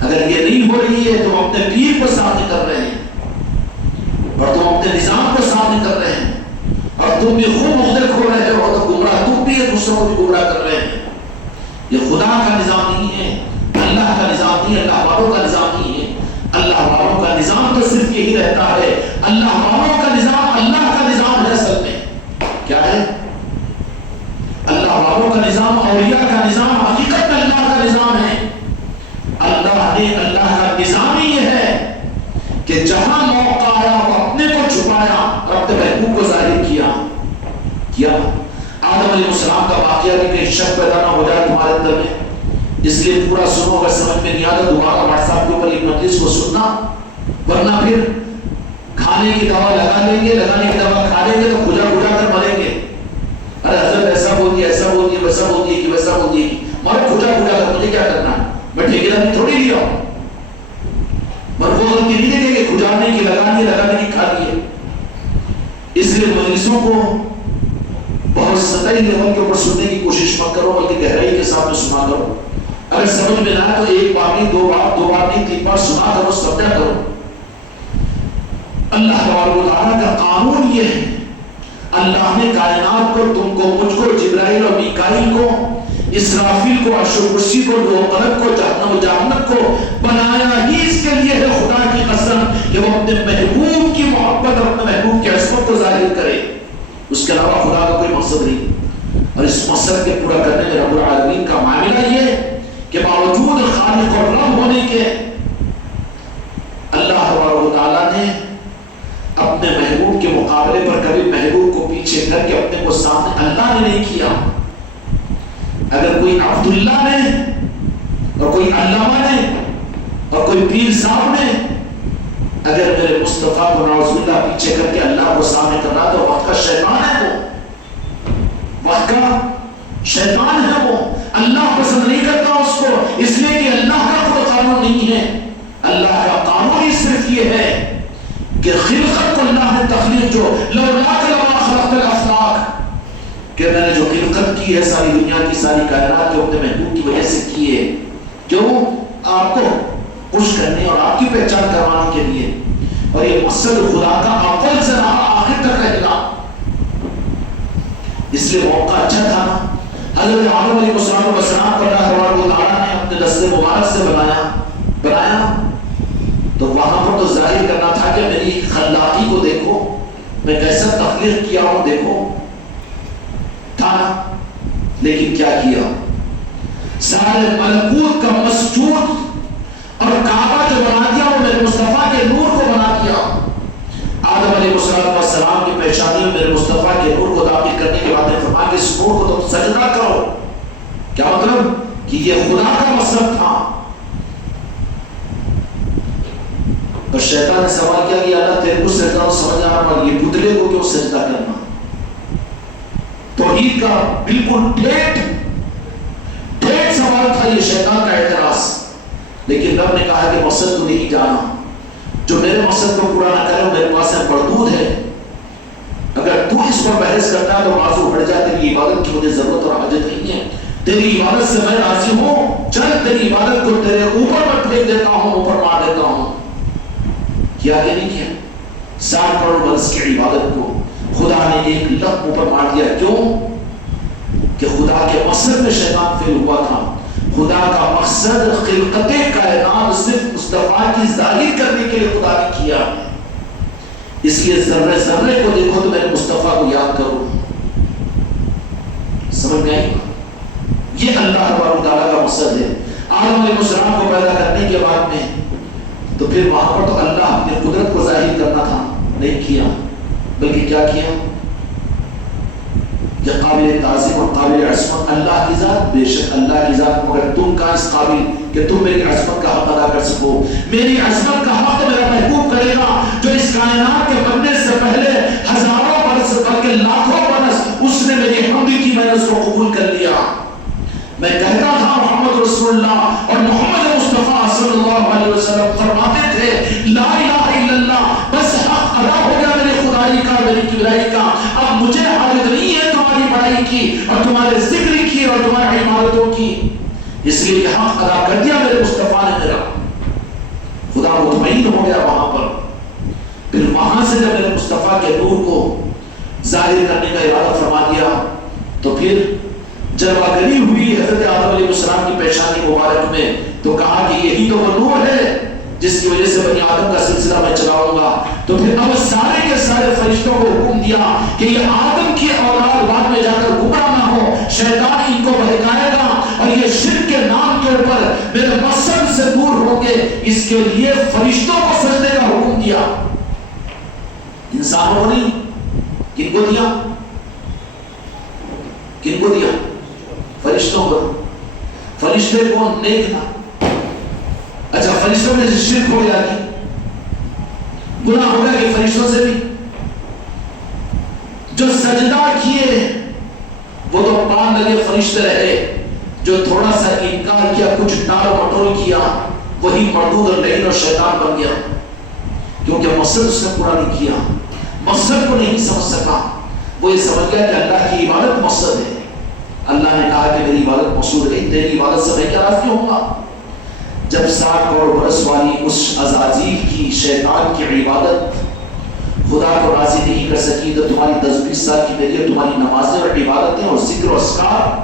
اگر یہ نہیں ہو رہی ہے تو اپنے پیر کو سامنے کر رہے ہیں اور تم اپنے نظام کو سامنے کر رہے ہیں اور تم بھی خوب مختلف کھو رہے ہو تو گمراہ تم بھی دوسروں کو بھی گمراہ کر رہے ہیں۔ یہ خدا کا نظام نہیں ہے، اللہ کا نظام نہیں ہے، اللہ والوں کا نظام نہیں ہے۔ اللہ والوں کا نظام تو صرف یہی رہتا ہے، اللہ والوں کا نظام اللہ کا نظام ہے۔ اصل میں کیا ہے؟ اللہ والوں کا نظام، اولیاء کا نظام حقیقت میں اللہ کا نظام ہے۔ اللہ نے اللہ کا نظام ہی یہ ہے کہ جہاں موقع آیا وہ اپنے کو چھپایا اور اپنے محبوب کو ظاہر کیا۔ آدم علیہ السلام کا واقعہ بھی کہیں شک پیدا نہ ہو جائے تمہارے اندر میں، اس لیے پورا سنو، اگر سمجھ میں نہیں آتا دوبارہ واٹس ایپ کے اوپر ایک مجلس کو سننا، ورنہ پھر کھانے کی دوا لگا لیں گے، لگانے کی دوا کھا لیں گے تو کھجا کھجا کر مریں گے۔ ارے حضرت ایسا بول دیا، ایسا بول دیا، ویسا بول دیا کہ ویسا بول دیا، مگر کھجا کھجا کر مجھے کیا کرنا ہے؟ میں ٹھیکیداری تھوڑی لیا ہوں، مگر وہ غلطی نہیں دیں گے کہ کھجانے کی، لگانے کی کھا لیے۔ اس لیے مجلسوں کو بہت سطحی لیول کے اوپر سننے کی کوشش مت کرو، بلکہ گہرائی کے ساتھ میں سنا کرو۔ اگر سمجھ میں نہ آئے تو ایک بار نہیں، دو بار نہیں، 3 بار سنا کرو، سمجھا کرو۔ اللہ تبارک و تعالیٰ کا قانون یہ ہے، اللہ نے کائنات کو، تم کو، مجھ کو، جبرائیل اور میکائیل کو، اسرافیل کو، عرش و کرسی کو، لوح قلم کو، جہنم و جہنم کو بنایا ہی اس کے لیے ہے، خدا کی قسم، کہ وہ اپنے محبوب کی محبت اور اپنے محبوب کی عصمت کو ظاہر کرے۔ اس کے علاوہ خدا کا کوئی مقصد نہیں۔ اور اس مقصد کے پورا کرنے میں رب العالمین کا معاملہ یہ ہے کہ باوجود خالق اور رب ہونے کے، اللہ تبارک و تعالیٰ نے اپنے محبوب کے مقابلے پر کبھی محبوب کو پیچھے کر کے اپنے کو سامنے اللہ نے نہیں کیا۔ اگر کوئی عبداللہ نے اور کوئی علامہ نے اور کوئی پیر صاحب نے اگر میرے مصطفیٰ کو نعوذ باللہ پیچھے کر کے اللہ کو سامنے کرنا تو وقت کا شیطان ہے، وہ وقت کا شیطان ہے، وہ اللہ پسند نہیں کرتا اس کو، اس لیے کہ اللہ کا کوئی قانون نہیں ہے۔ اللہ کا قانون ہی صرف یہ ہے کہ خلقت کو اللہ نے تخلیق جو لولا خلقت الافلاک، کہ میں نے جو خلقت کی ہے ساری دنیا کی، ساری کائنات کے اپنے محبوب کی وجہ سے کی ہے، کیوں؟ آپ کو خوش کرنے اور آپ کی پہچان کروانے کے لیے، اور یہ مقصد خدا کا اول سے آخر تک رہے گا۔ اس لیے موقع اچھا تھا، حضرت آدم علیہ السلام پر اللہ تبارک و تعالیٰ نے اپنے دست مبارک سے بنایا تو وہاں پر تو ظاہر کرنا تھا کہ میری خلاقی کو دیکھو، میں کیسا تخلیق کیا ہوں دیکھو، تھا نا؟ لیکن کیا کیا؟ سارے ملکوت کا مسجود اور کعبہ جو بنا دیا وہ میرے مصطفیٰ کے نور کو بنا دیا۔ آدم علیہ السلام کی پہچانی میں میرے مصطفیٰ کے نور کو داخل کرنے کے بعد فرمایا کہ اس نور کو تم سجدہ کرو۔ کیا مطلب؟ کہ یہ خدا کا مقصد تھا۔ تو شیطان نے سوال کیا کہ اللہ تیرے کو سجدہ تو سمجھ آ رہا یہ پتلے کو کیوں سجدہ کرنا؟ توحید کا بالکل ٹھیٹ سوال تھا یہ شیطان کا اعتراض۔ لیکن رب نے کہا کہ مقصد تو نہیں جانا، جو میرے مقصد کو پورا نہ کرے وہ میرے پاس مردود ہے۔ اگر تو اس پر بحث کرتا ہے تو معذور ہٹ جا، تیری عبادت کی مجھے ضرورت اور حاجت نہیں ہے، تیری عبادت سے میں راضی ہوں، چل تیری عبادت کو تیرے اوپر میں پھینک دیتا ہوں، اوپر مار دیتا ہوں۔ کیا کہ نہیں کیا؟ 60 کروڑ برس کی عبادت کو خدا نے ایک لفظ اوپر مار دیا۔ کیوں؟ کہ خدا کے مقصد میں شیطان فیل ہوا تھا۔ خدا کا مقصد خلقت کائنات صرف مصطفیٰ کی ظاہر کرنے کے لیے خدا نے کیا، اس لیے ذرے ذرے کو دیکھو تو میرے مصطفیٰ کو یاد کرو۔ سمجھ گئے؟ یہ اللہ تبارک و تعالیٰ کا مقصد ہے۔ آدم علیہ السلام کو پیدا کرنے کے بعد میں تو پھر وہاں پر تو اللہ اپنی قدرت کو ظاہر کرنا تھا، نہیں کیا، بلکہ کیا کیا؟ کہ قابل تعظیم اور قابل عصمت اللہ کی ذات، بے شک اللہ کی ذات، مگر تم کا اس قابل کہ تم میری عصمت کا حق ادا کر سکو۔ میری عصمت کا حق میرا محبوب کرے گا جو اس کائنات کے بننے سے پہلے ہزاروں برس بلکہ لاکھوں برس اس نے میری حمد کی، میں نے اس کو قبول کر لیا۔ میں کہتا تھا محمد رسول اللہ اور محمد مصطفیٰ صلی اللہ علیہ وسلم فرماتے تھے لا الہ الا اللہ، بس حق ادا ہو گیا میری خدائی کا، میری کبریائی کا، اب مجھے حاجت نہیں ہے تمہاری بڑائی کی اور تمہارے ذکر کی اور تمہاری عبادتوں کی، اس لیے کہ حق ادا کر دیا میرے مصطفیٰ نے میرا۔ خدا مطمئن ہو گیا وہاں پر۔ پھر وہاں سے جب میرے مصطفیٰ کے نور کو ظاہر کرنے کا ارادہ فرما دیا تو پھر جلوہ گری ہوئی حضرت آدم علیہ السلام کی پیشانی مبارک میں، تو کہا کہ یہی تو وہ نور ہے جس کی وجہ سے بنی آدم کا سلسلہ میں چلاؤں گا۔ تو پھر اب سارے کے سارے فرشتوں کو حکم دیا کہ یہ آدم کی اولاد بعد میں جا کر گمراہ نہ ہو، شیطان ان کو بہکائے گا اور یہ شرک کے نام کے اوپر میرے مقصد سے دور ہوں گے، اس کے لیے فرشتوں کو سجدے کا حکم دیا۔ انسانوں کو نہیں، کن کو دیا؟ کن کو دیا؟ فرشتوں کو۔ فرشتے کون؟ نیک تھا۔ اچھا فرشتوں میں شرک ہو گیا، گناہ ہو گیا کہ فرشتوں سے بھی؟ جو سجدہ کیے وہ تو پان لگے فرشتے رہے، جو تھوڑا سا انکار کیا، کچھ ٹال مٹول کیا، وہی مردود اور لعین اور شیطان بن گیا، کیونکہ مقصد اس نے پورا نہیں کیا، مقصد کو نہیں سمجھ سکا۔ وہ یہ سمجھ گیا کہ اللہ کی عبادت مقصد ہے۔ اللہ نے کہا کہ میری عبادت مقصود ہے، تیری عبادت سے میں کیا راضی ہوں گا؟ جب 60 کروڑ برس والی اس عزازیل کی شیطان کی عبادت خدا کو راضی نہیں کر سکی، تو تمہاری 10-20 سال کی میری اور تمہاری نمازیں اور عبادتیں اور ذکر و اذکار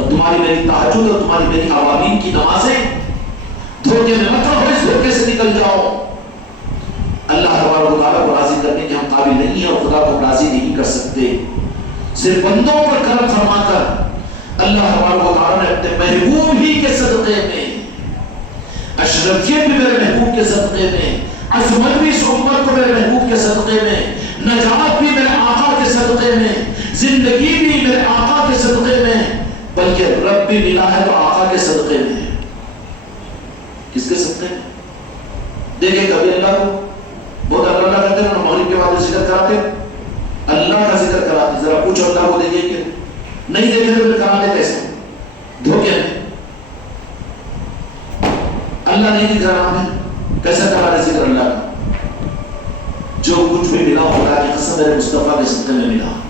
اور تمہاری میری تہجد اور تمہاری میری عوامین کی نمازیں دھوکے میں مت رہو، اس دھوکے سے نکل جاؤ۔ اللہ تبارک و تعالیٰ کو راضی کرنے کے ہم قابل نہیں ہیں اور خدا کو راضی نہیں کر سکتے۔ صرف بندوں پر کرم فرما کر اللہ تبارک و تعالیٰ نے اپنے محبوب ہی کے صدقے میں، اشرفیت بھی میرے محبوب کے صدقے میں، عظمت بھی اس امت کو میرے محبوب کے صدقے میں، نجات بھی میرے آقا کے صدقے میں، زندگی بھی میرے آقا کے صدقے میں، بلکہ رب بھی ملا ہے تو آقا کے صدقے میں۔ کس کے صدقے میں؟ دیکھیں کبھی اللہ کو بہت اللہ کہتے ہیں، مغرب کے بعد ذکر کراتے اللہ کا ذکر کراتے، ذرا پوچھو اللہ کو دیکھیں کہ نہیں دیکھے تو پھر کراتے کیسے؟ دھوکے میں۔ اللہ نہیں دکھ رہا ہمیں، کیسے کرا رہے ذکر اللہ کا؟ جو کچھ بھی ملا خدا کی قسم میرے مصطفیٰ کے صدقے میں ملا۔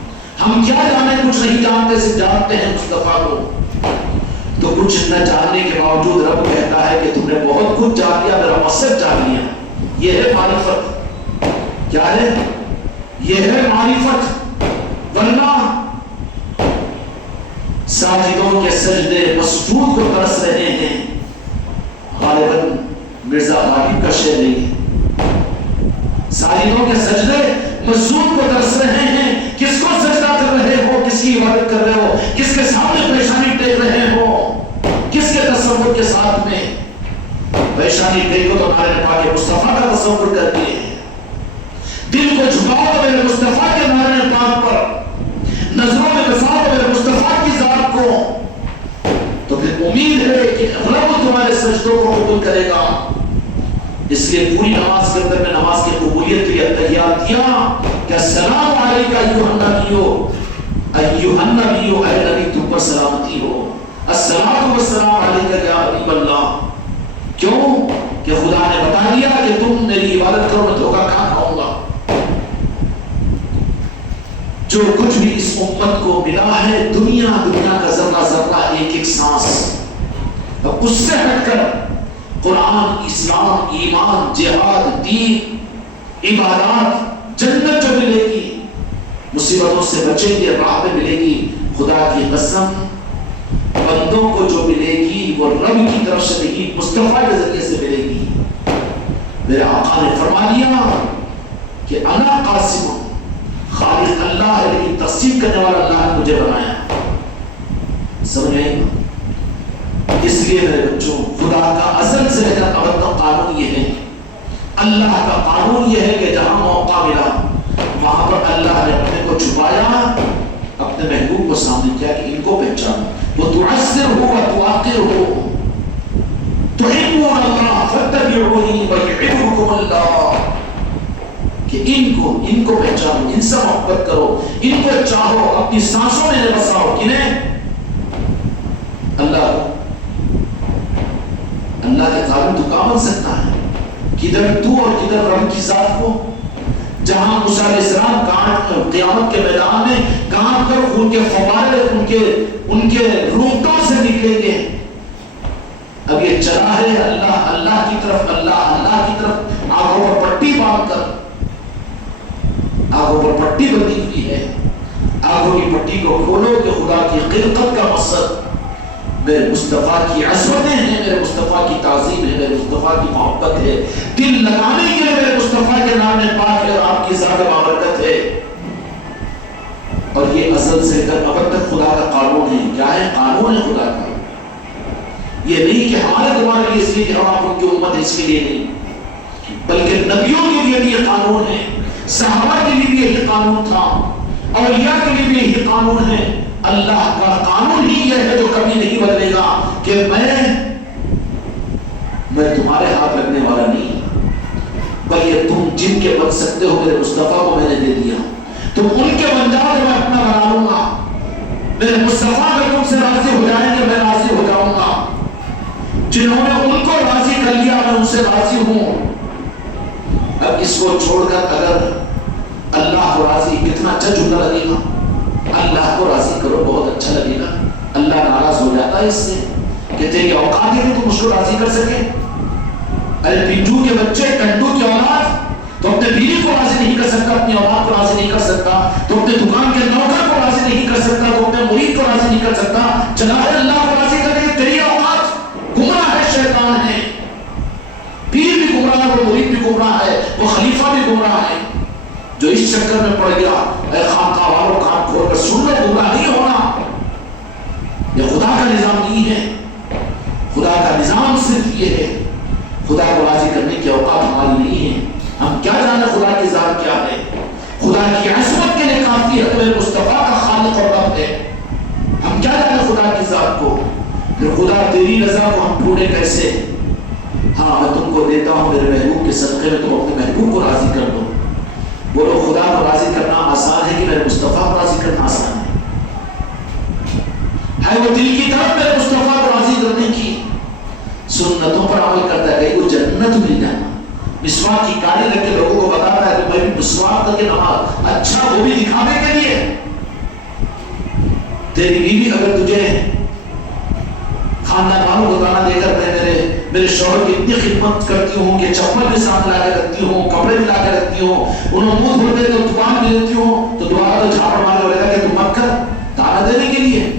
ہم کیا جانے، کچھ نہیں جانتے، صرف جانتے ہیں مصطفیٰ کو۔ تو کچھ نہ جاننے کے باوجود رب کہتا ہے کہ تم نے بہت کچھ جان لیا، میرا مقصد جان لیا۔ یہ ہے معرفت۔ کیا ہے؟ یہ ہے معرفت۔ ورنہ ساجدوں کے سجدے مسجود کو ترس رہے ہیں، غالباً مرزا غالب کا شعر نہیں ہے. ساجدوں کے سجدے مسجود کو درس رہے ہیں. کس کو سجدہ کر رہے ہو؟ کس کی عبادت کر رہے ہو؟ کس کے سامنے پیشانی ٹیک رہے ہو؟ کس کے تصور کے ساتھ میں پیشانی ٹیکو تو ہمارے پاک مصطفیٰ کا تصور کرتے ہیں. دل کو جھکاؤ تو میرے مصطفیٰ کے نارے پاک پر، نظروں میں بساؤ تو میرے مصطفیٰ کی ذات کو. تو پھر امید ہے کہ رب تمہارے سجدوں کو قبول کرے گا. اس لیے پوری نماز کے اندر میں نماز کی قبولیت کے لیے تحیات دیا کہ السلام علیکہ ایھا النبی، ایھا النبی، اے نبی تم پر سلامتی ہو. الصلاۃ والسلام علیکہ یا حبیب اللہ. کیوں کہ خدا نے بتا دیا کہ تم میری عبادت کرو میں دھوکہ کھا کھاؤں گا. جو کچھ بھی اس امت کو ملا ہے، دنیا کا ذرہ ذرہ، ایک ایک سانس، اس سے ہٹ کر قرآن، اسلام، ایمان، جہاد، دین، عبادات، جنت جو ملے گی، مصیبتوں سے بچیں گے، راہ میں ملے گی. خدا کی قسم بندوں کو جو ملے گی وہ رب کی طرف سے نہیں، مصطفیٰ کے ذریعے سے ملے گی. میرے آقا نے فرما دیا کہ انا قاسم، خالق اللہ ہے لیکن تقسیم کرنے والا اللہ نے مجھے بنایا. سمجھ میں آئی؟ اس لیے میرے بچوں، خدا کا ازل سے لے کر ابد کا قانون یہ ہے، اللہ کا قانون یہ ہے کہ جہاں موقع ملا وہاں پر اللہ نے اپنے کو چھپایا، اپنے محبوب کو سامنے کیا کہ ان کو پہچانو. وَتُعَزِّرْهُ وَتُوَقِّرْهُ تُحِبُّونَ اللَّهَ فَاتَّبِعُونِي وَيُحِبُّكُمُ اللَّهُ. کہ ان کو پہچانو، ان سے محبت کرو، ان کو چاہو، اپنی سانسوں میں بساؤ. کنہیں؟ اللہ کو. اللہ کے قابل تو کہاں بن سکتا ہے؟ کدھر تو اور کدھر رب کی ذات کو. جہاں موسیٰ علیہ السلام قیامت کے میدان میں کانپ کر خون کے فوارے ان کے رونگٹوں سے نکلیں گے. اب یہ چلا ہے اللہ اللہ کی طرف، اللہ اللہ کی طرف، آنکھوں پر پٹی باندھ کر، آنکھوں پر پٹی بندھی ہوئی ہے. آنکھوں کی پٹی کو کھولو کہ خدا کی خلقت کا مقصد میرے مصطفیٰ کی عظمتیں ہیں، میرے مصطفیٰ کی تعظیم ہے، میرے مصطفیٰ کی محبت ہے. دل لگانے کے لیے میرے مصطفیٰ کے نام پاک ہے اور آپ کی ذات بابرکت ہے. اور یہ ازل سے کر ابد تک خدا کا قانون ہے. کیا ہے؟ قانون ہے خدا کا. یہ نہیں کہ ہمارے تمہارے لیے اس لیے کہ ہم آپ ان کی امت ہے اس کے لیے نہیں، بلکہ نبیوں کے لیے بھی یہ قانون ہے، صحابہ کے لیے بھی یہی قانون تھا، اولیاء کے لیے بھی یہی قانون ہے. اللہ کا قانون ہی یہ ہے جو کبھی نہیں بدلے گا کہ میں تمہارے ہاتھ لگنے والا نہیں، بلکہ تم جن کے بن سکتے ہو میرے مصطفیٰ کو میں نے دے دیا. تم ان کے بن جاؤ میں اپنا بنا لوں گا. میرے مصطفیٰ اگر تم سے راضی ہو جائیں گے میں راضی ہو جاؤں گا. جنہوں نے ان کو راضی کر لیا میں ان سے راضی ہوں. اب اس کو چھوڑ کر اگر اللہ کو راضی، کتنا اچھا جملہ لگے گا. اللہ کو راضی کرو، بہت اچھا لگے گا. اللہ ناراض ہو جاتا ہے اس سے کہ تیری اوقات ہے کہ تم اس کو راضی کر سکے. ارے پنجو کے بچے، کنڈو کی اولاد، تو اپنے بیوی کو راضی نہیں کر سکتا، اپنی اولاد کو راضی نہیں کر سکتا، تو اپنے دکان کے نوکر کو راضی نہیں کر سکتا، تو اپنے مرید کو راضی نہیں کر سکتا. چلا ہے اللہ کو راضی کرنے کی تیری اوقات گمراہ ہے، شیطان ہے. پیر بھی گمراہ ہے، وہ مرید بھی گمراہ ہے، وہ خلیفہ بھی گمراہ ہے. جو اس چکر میں پڑ گیا، اے خانقاہ والوں کان کھول کر سن لو، گمراہ نہیں ہونا. یہ خدا کا نظام نہیں ہے. خدا کا نظام صرف یہ ہے، خدا کو راضی کرنے کی اوقات ہماری نہیں ہے. ہم کیا جانے خدا کی ذات کیا ہے. خدا کی عظمت کے لیے کافی ہے میرے مصطفیٰ کا خالق اور رب ہے. ہم کیا جانے خدا کی ذات کو. پھر خدا تیری رضا کو ہم ڈھونڈے کیسے؟ ہاں میں تم کو دیتا ہوں میرے محبوب کے صدقے میں، تم اپنے محبوب کو راضی کر دو. بولو خدا کو راضی کرنا آسان ہے کہ میرے مصطفیٰ کو راضی کرنا آسان ہے وہ دل کی طرف میرے مصطفیٰ کو راضی کرنے کی. سنتوں پر عمل کرتا ہے کہ وہ جنت مل جانا. مسواک کی کالی رکھ کے لوگوں کو بتاتا ہے کہ میں مسواک کر کے نماز، اچھا وہ بھی دکھانے کے لیے. تیری بیوی اگر تجھے خاندان والوں کو گانا دے کر میرے شوہر کی اتنی خدمت کرتی ہوں کہ چپل بھی ساتھ لا کے رکھتی ہوں، کپڑے بھی لا کے رکھتی ہوں، انہوں منہ دھوتے تو دکان بھی دیتی ہوں، تو دعا تو جھاپڑ مار کے بولے گا کہ تم مت کر، دانا دینے کے لیے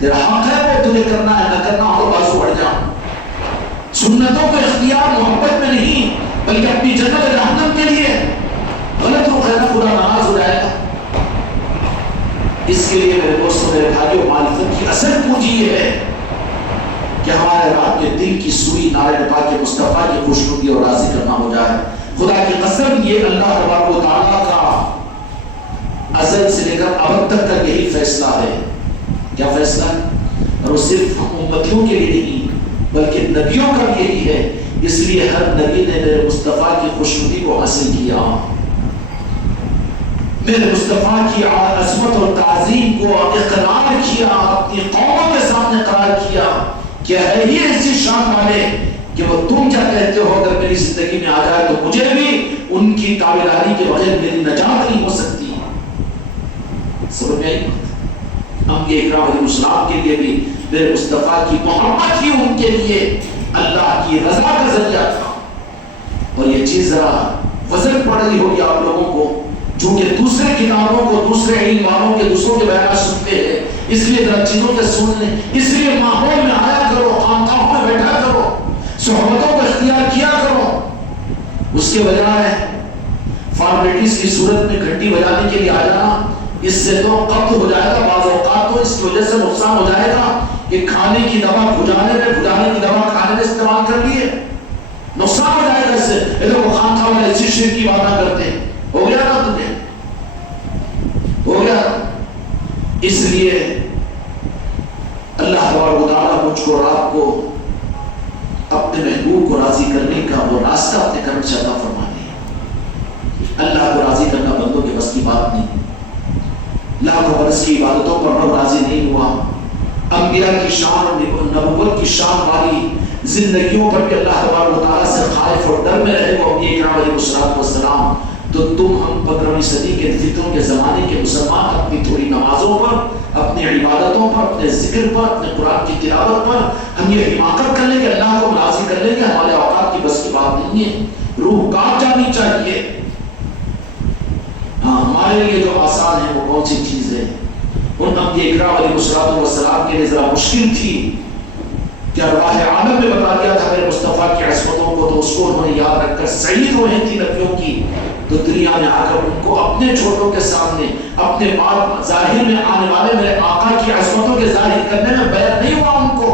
تیرا حق ہے، وہ تجھے کرنا ہے، نہ کرنا ہو بازو ہٹ جاؤ. سنتوں کا اختیار محبت میں نہیں بلکہ اپنی جنت جہنم کے لیے، غلط رخ ہے نا، خدا ناراض ہو جائے گا۔ اس کے لیے میرے دوستوں میرے بھائیوں، معرفت کی اصل پونجی یہ ہے کہ ہمارے رات کے دل کی سوئی نعرہ پاک کے مصطفیٰ کی خوشنودی اور راضی کرنا ہو جائے۔ خدا کی قسم یہ اللہ تبارک و تعالیٰ کا ازل سے لے کر اب تک کا یہی فیصلہ ہے۔ کیا فیصلہ ہے؟ اور وہ صرف امتیوں کے لیے نہیں بلکہ نبیوں کا بھی یہی ہے۔ اس لیے ہر نبی نے میرے مصطفیٰ کی خوشنودی کو حاصل کیا، میرے مصطفیٰ کی عظمت اور تعظیم کو اقرار کیا، اپنی قوموں کے سامنے قرار کیا کہ ہے یہ ایسی شان والے کہ وہ تم کیا کہتے ہو اگر میری زندگی میں آ جائے تو مجھے بھی ان کی تابعداری کے بغیر میری نجات نہیں ہو سکتی۔ سمجھ میں آئی؟ انبیاء اکرام علیہ السلام کے لیے بھی میرے مصطفیٰ کی محبت ہی ان کے لیے اللہ کی رضا کا ذریعہ تھا۔ اور یہ چیز ذرا وزن پڑ رہی ہوگی آپ لوگوں کو، چونکہ دوسرے کتابوں کو دوسرے علم والوں کے دوسروں کے بیانات سنتے ہیں، اس لیے ذرا چیزوں کے سن لیں، اس لیے ماحول میں آیا کرو، خانقاہوں میں بیٹھا کرو، صحبتوں کو اختیار کیا کرو۔ اس کے بجائے فارمیلٹیز کی صورت میں گھنٹی بجانے کے لیے آ جانا، اس سے تو قبض ہو جائے گا، بعض اوقات تو اس کی وجہ سے نقصان ہو جائے گا کہ کھانے کی دوا بھجانے کی دوا کھانے میں استعمال کر لیے، نقصان ہو جائے گا اس سے۔ یہ تو خانقاہ والے اسی شرک کی باتیں کرتے ہیں، ہو گیا نا تمہیں، ہو گیا۔ اس لیے اللہ تبارک و تعالیٰ مجھ کو اور آپ کو اپنے محبوب کو راضی کرنے کا وہ راستہ اپنے کرم سے عطا فرمانے ہیں۔ اللہ کو راضی کرنا بندوں کے بس کی بات نہیں، لاکھوں برس کی عبادتوں پر رب راضی نہیں ہوا۔ انبیاء کی شان اور نبوت کی شان والی زندگیوں پر بھی اللہ تبارک و تعالیٰ سے خائف اور ڈر میں رہے وہ انبیاء کرام علیہ السلام، تو تم ہم 15ویں صدی کے فتنوں کے زمانے کے مسلمان اپنی تھوڑی نمازوں پر، اپنی عبادتوں پر، اپنے ذکر پر، اپنے قرآن کی تلاوت پر ہم یہ حماقت کر لیں گے اللہ کو راضی کر لیں گے، ہمارے اوقات کی بس کی بات نہیں ہے۔ روح کاٹ جانی چاہیے۔ ہاں، ہمارے لیے جو آسان ہے وہ کون سی چیز ہے؟ ان انبیاء اکرام علیہ السلام کے لیے ذرا مشکل تھی کہ ارواح عالم میں بتا دیا تھا میرے مصطفیٰ کی عصمتوں کو، تو اس کو انہوں نے یاد رکھ کر سعید روحیں تھی نبیوں کی، تو دنیا میں آ کر ان کو اپنے چھوٹوں کے سامنے اپنے بعد ظاہر میں آنے والے میرے آقا کی عصمتوں کے ظاہر کرنے میں بیعت نہیں ہوا، ان کو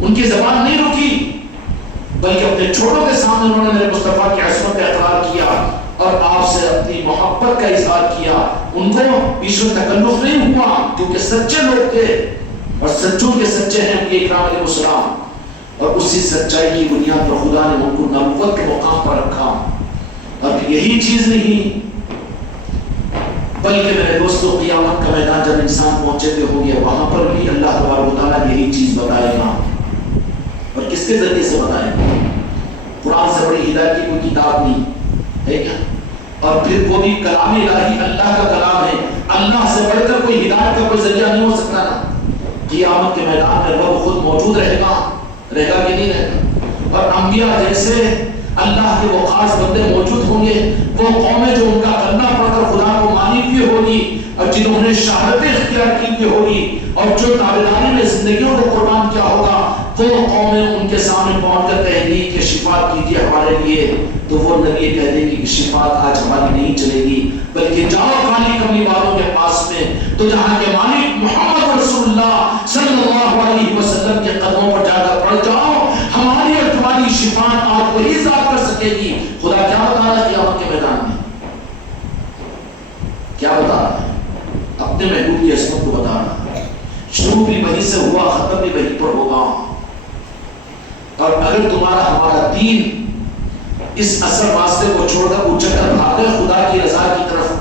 ان کی زبان نہیں رکی، بلکہ اپنے چھوٹوں کے سامنے انہوں نے میرے مصطفیٰ کی عصمت کا اقرار کیا اور آپ سے اپنی محبت کا اظہار کیا۔ ان کو بیچ میں تکلف نہیں ہوا کیونکہ سچے لوگ تھے اور سچوں کے سچے ہیں انبیاء اکرام علیہ السلام، اور اسی سچائی کی بنیاد پر خدا نے ان کو نبوت کے مقام پر رکھا۔ اور یہی چیز نہیں بلکہ میرے دوستوں قیامت کا میدان جب انسان پہنچے ہوئے ہوں گے وہاں پر بھی اللہ تبارک و تعالیٰ یہی چیز بتائے گا، اور کس کے ذریعے سے بتائے گا؟ قرآن سے بڑی ہدایت کی کوئی کتاب نہیں ہے کیا؟ اور پھر وہ بھی کلام الہی اللہ کا کلام ہے، اللہ سے بڑھ کر کوئی ہدایت کا کوئی ذریعہ نہیں ہو سکتا نا۔ قیامت کے میدان میں رب خود موجود رہے گا کہ نہیں رہے گا؟ اور انبیاء جیسے اللہ کے وہ خاص بندے موجود ہوں گے، وہ قومیں جو ان کا کرنا پڑ کر خدا کو مانی ہوئی ہوگی اور جنہوں نے شہادتیں اختیار کی ہوئی ہوگی اور جو تابعداری میں زندگیوں کو قربان کیا ہوگا، وہ قومیں ان کے سامنے پہنچ کر کہیں گی کہ شفاعت کیجیے ہمارے لیے، تو وہ نبی کہہ دیں گے کہ شفاعت آج ہماری نہیں چلے گی، بلکہ جاؤ خالی کملی والوں کے پاس میں، تو جہاں کے مالک محمد رسول اللہ صلی اللہ علیہ وسلم کے قدموں پر جا کر پڑھ جاؤ، ہماری اور تمہاری شفاعت آج وہی ذات کر سکے گی۔ خدا کیا بتا رہا ہے قیامت کے میدان میں؟ کیا بتا رہا ہے؟ اپنے محبوب کی عصمت کو بتا رہا ہے۔ شروع بھی وہی سے ہوا، ختم بھی وہی پر ہوگا، اور اگر تمہارا ہمارا دین اس اصل راستے کو چھوڑ کر اچھل کر بھاگے خدا کی رضا کی طرف،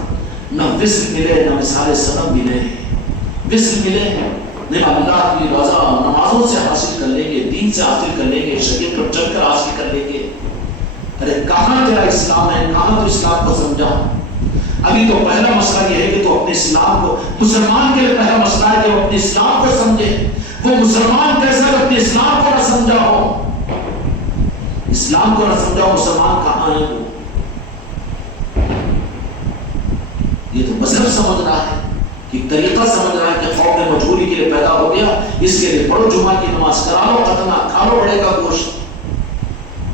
نہ وصل ملے نہ مثال صنم ملے۔ وصل ملے نہیں، اللہ کی رضا نمازوں سے حاصل کر لیں گے، دین سے حاصل کر لیں گے، شریعت پر چل کر حاصل کر لیں گے۔ ارے کہاں تیرا اسلام ہے؟ کہاں تو اسلام کو سمجھا؟ ابھی تو پہلا مسئلہ یہ ہے کہ تو اپنے اسلام کو، مسلمان کے لیے پہلا مسئلہ ہے کہ وہ اپنے اسلام کو سمجھے۔ وہ مسلمان کیسا اپنے اسلام کو نہ سمجھا ہو، اسلام کو نہ سمجھا ہو، مسلمان کہاں ہے وہ؟ یہ تو مذہب سمجھ رہا ہے کہ طریقہ سمجھ رہا ہے کہ خوف مجبوری کے لیے پیدا ہو گیا، اس کے لیے پڑھو جمعہ کی نماز، کرا لو ختنہ، کھا لو بڑے کا گوشت،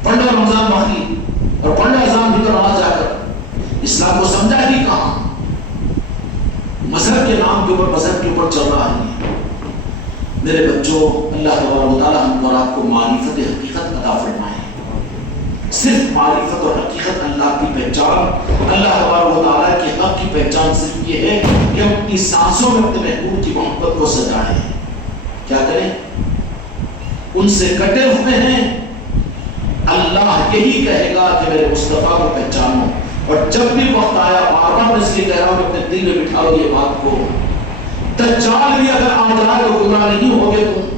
پڑھ لو رمضان مخی اور پڑھ لو اذان بھی تو نماز جا کر، اسلام کو سمجھا ہی کہاں؟ مذہب کے نام کے اوپر مذہب کے اوپر چل رہا ہے۔ میرے بچوں، اللہ تبارک و تعالیٰ ہم اور آپ کو معرفت حقیقت عطا فرمائے۔ صرف معرفت اور حقیقت اللہ کی پہچان، اللہ تبارک و تعالیٰ کے حق کی پہچان صرف یہ ہے کہ ہم اپنی سانسوں میں اپنے محبوب کی محبت کو سجائیں۔ کیا کریں؟ ان سے کٹے ہوئے ہیں، اللہ یہی کہے گا کہ میرے مصطفیٰ کو پہچانو، اور جب بھی وقت آیا، بار بار میں اس لیے کہہ رہا ہوں کہ اپنے دل میں بٹھاؤ یہ بات کو، دجال بھی اگر آ جائے تو گمراہ نہیں ہوگے تم۔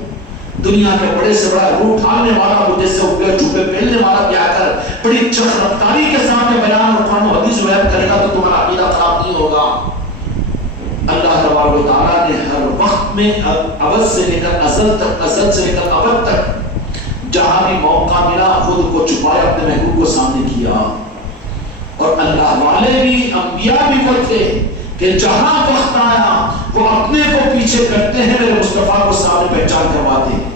دنیا کے بڑے سے بڑا روح ڈھالنے والا، مجھے سے اوپر چھپے پھیلنے والا بھی آ کر بڑی چخرفتاری کے ساتھ بیان اور قرآن و حدیث بیان کرے گا تو تمہارا عقیدہ خراب نہیں ہوگا۔ اللہ تبارک و تعالیٰ نے ہر وقت میں اول سے لے کر ازل تک، ازل سے لے کر ابد تک جہاں بھی موقع ملا خود کو چھپایا، اپنے محبوب کو سامنے کیا۔ اور اللہ والے بھی، انبیاء بھی وہ تھے کہ جہاں وقت آیا وہ اپنے کو پیچھے کرتے ہیں، میرے مصطفیٰ کو سامنے پہچان کرواتے ہیں۔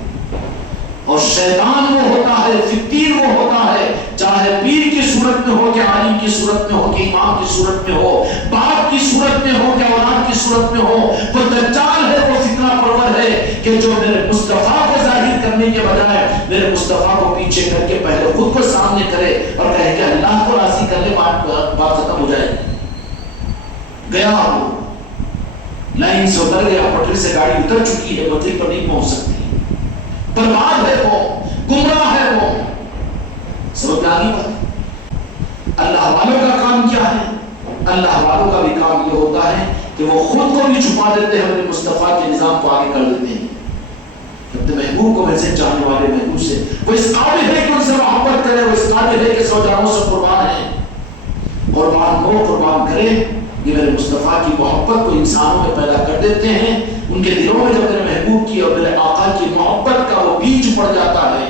اور شیطان وہ ہوتا ہے، فتیر وہ ہوتا ہے، چاہے پیر کی صورت میں ہو کہ عالم کی صورت میں ہو کہ امام کی صورت میں ہو، باپ کی صورت میں ہو کہ اولاد کی صورت میں ہو، وہ دجال ہے، وہ فتنہ پرور ہے کہ جو میرے مصطفیٰ کو ظاہر کرنے کے بجائے میرے مصطفیٰ کو پیچھے کر کے پہلے خود کو سامنے کرے اور کہے کہ اللہ کو راضی کر لے، بات ختم ہو جائے گی۔ گیا وہ لائن سے اتر گیا، پٹری سے گاڑی اتر چکی ہے، منزل پر نہیں پہنچ سکتی، برباد ہے وہ، گمراہ ہے وہ۔ سمجھ میں آ گئی بات؟ اللہ والوں کا کام کیا ہے؟ اللہ والوں کا بھی کام یہ ہوتا ہے کہ وہ خود کو بھی چھپا دیتے ہیں، اپنے مصطفیٰ کے نظام کو آگے کر دیتے ہیں۔ اپنے محبوب کو ویسے چاہنے والے محبوب سے وہ اس قابل ہے کہ ان سے محبت کرے، وہ اس قابل ہے کہ سو جانوں سے قربان ہے۔ قربان ہو، قربان کرے۔ یہ میرے مصطفیٰ کی محبت کو انسانوں میں پیدا کر دیتے ہیں۔ ان کے دلوں میں جب میرے محبوب کی اور میرے آقا کی محبت کا وہ بیج پڑ جاتا ہے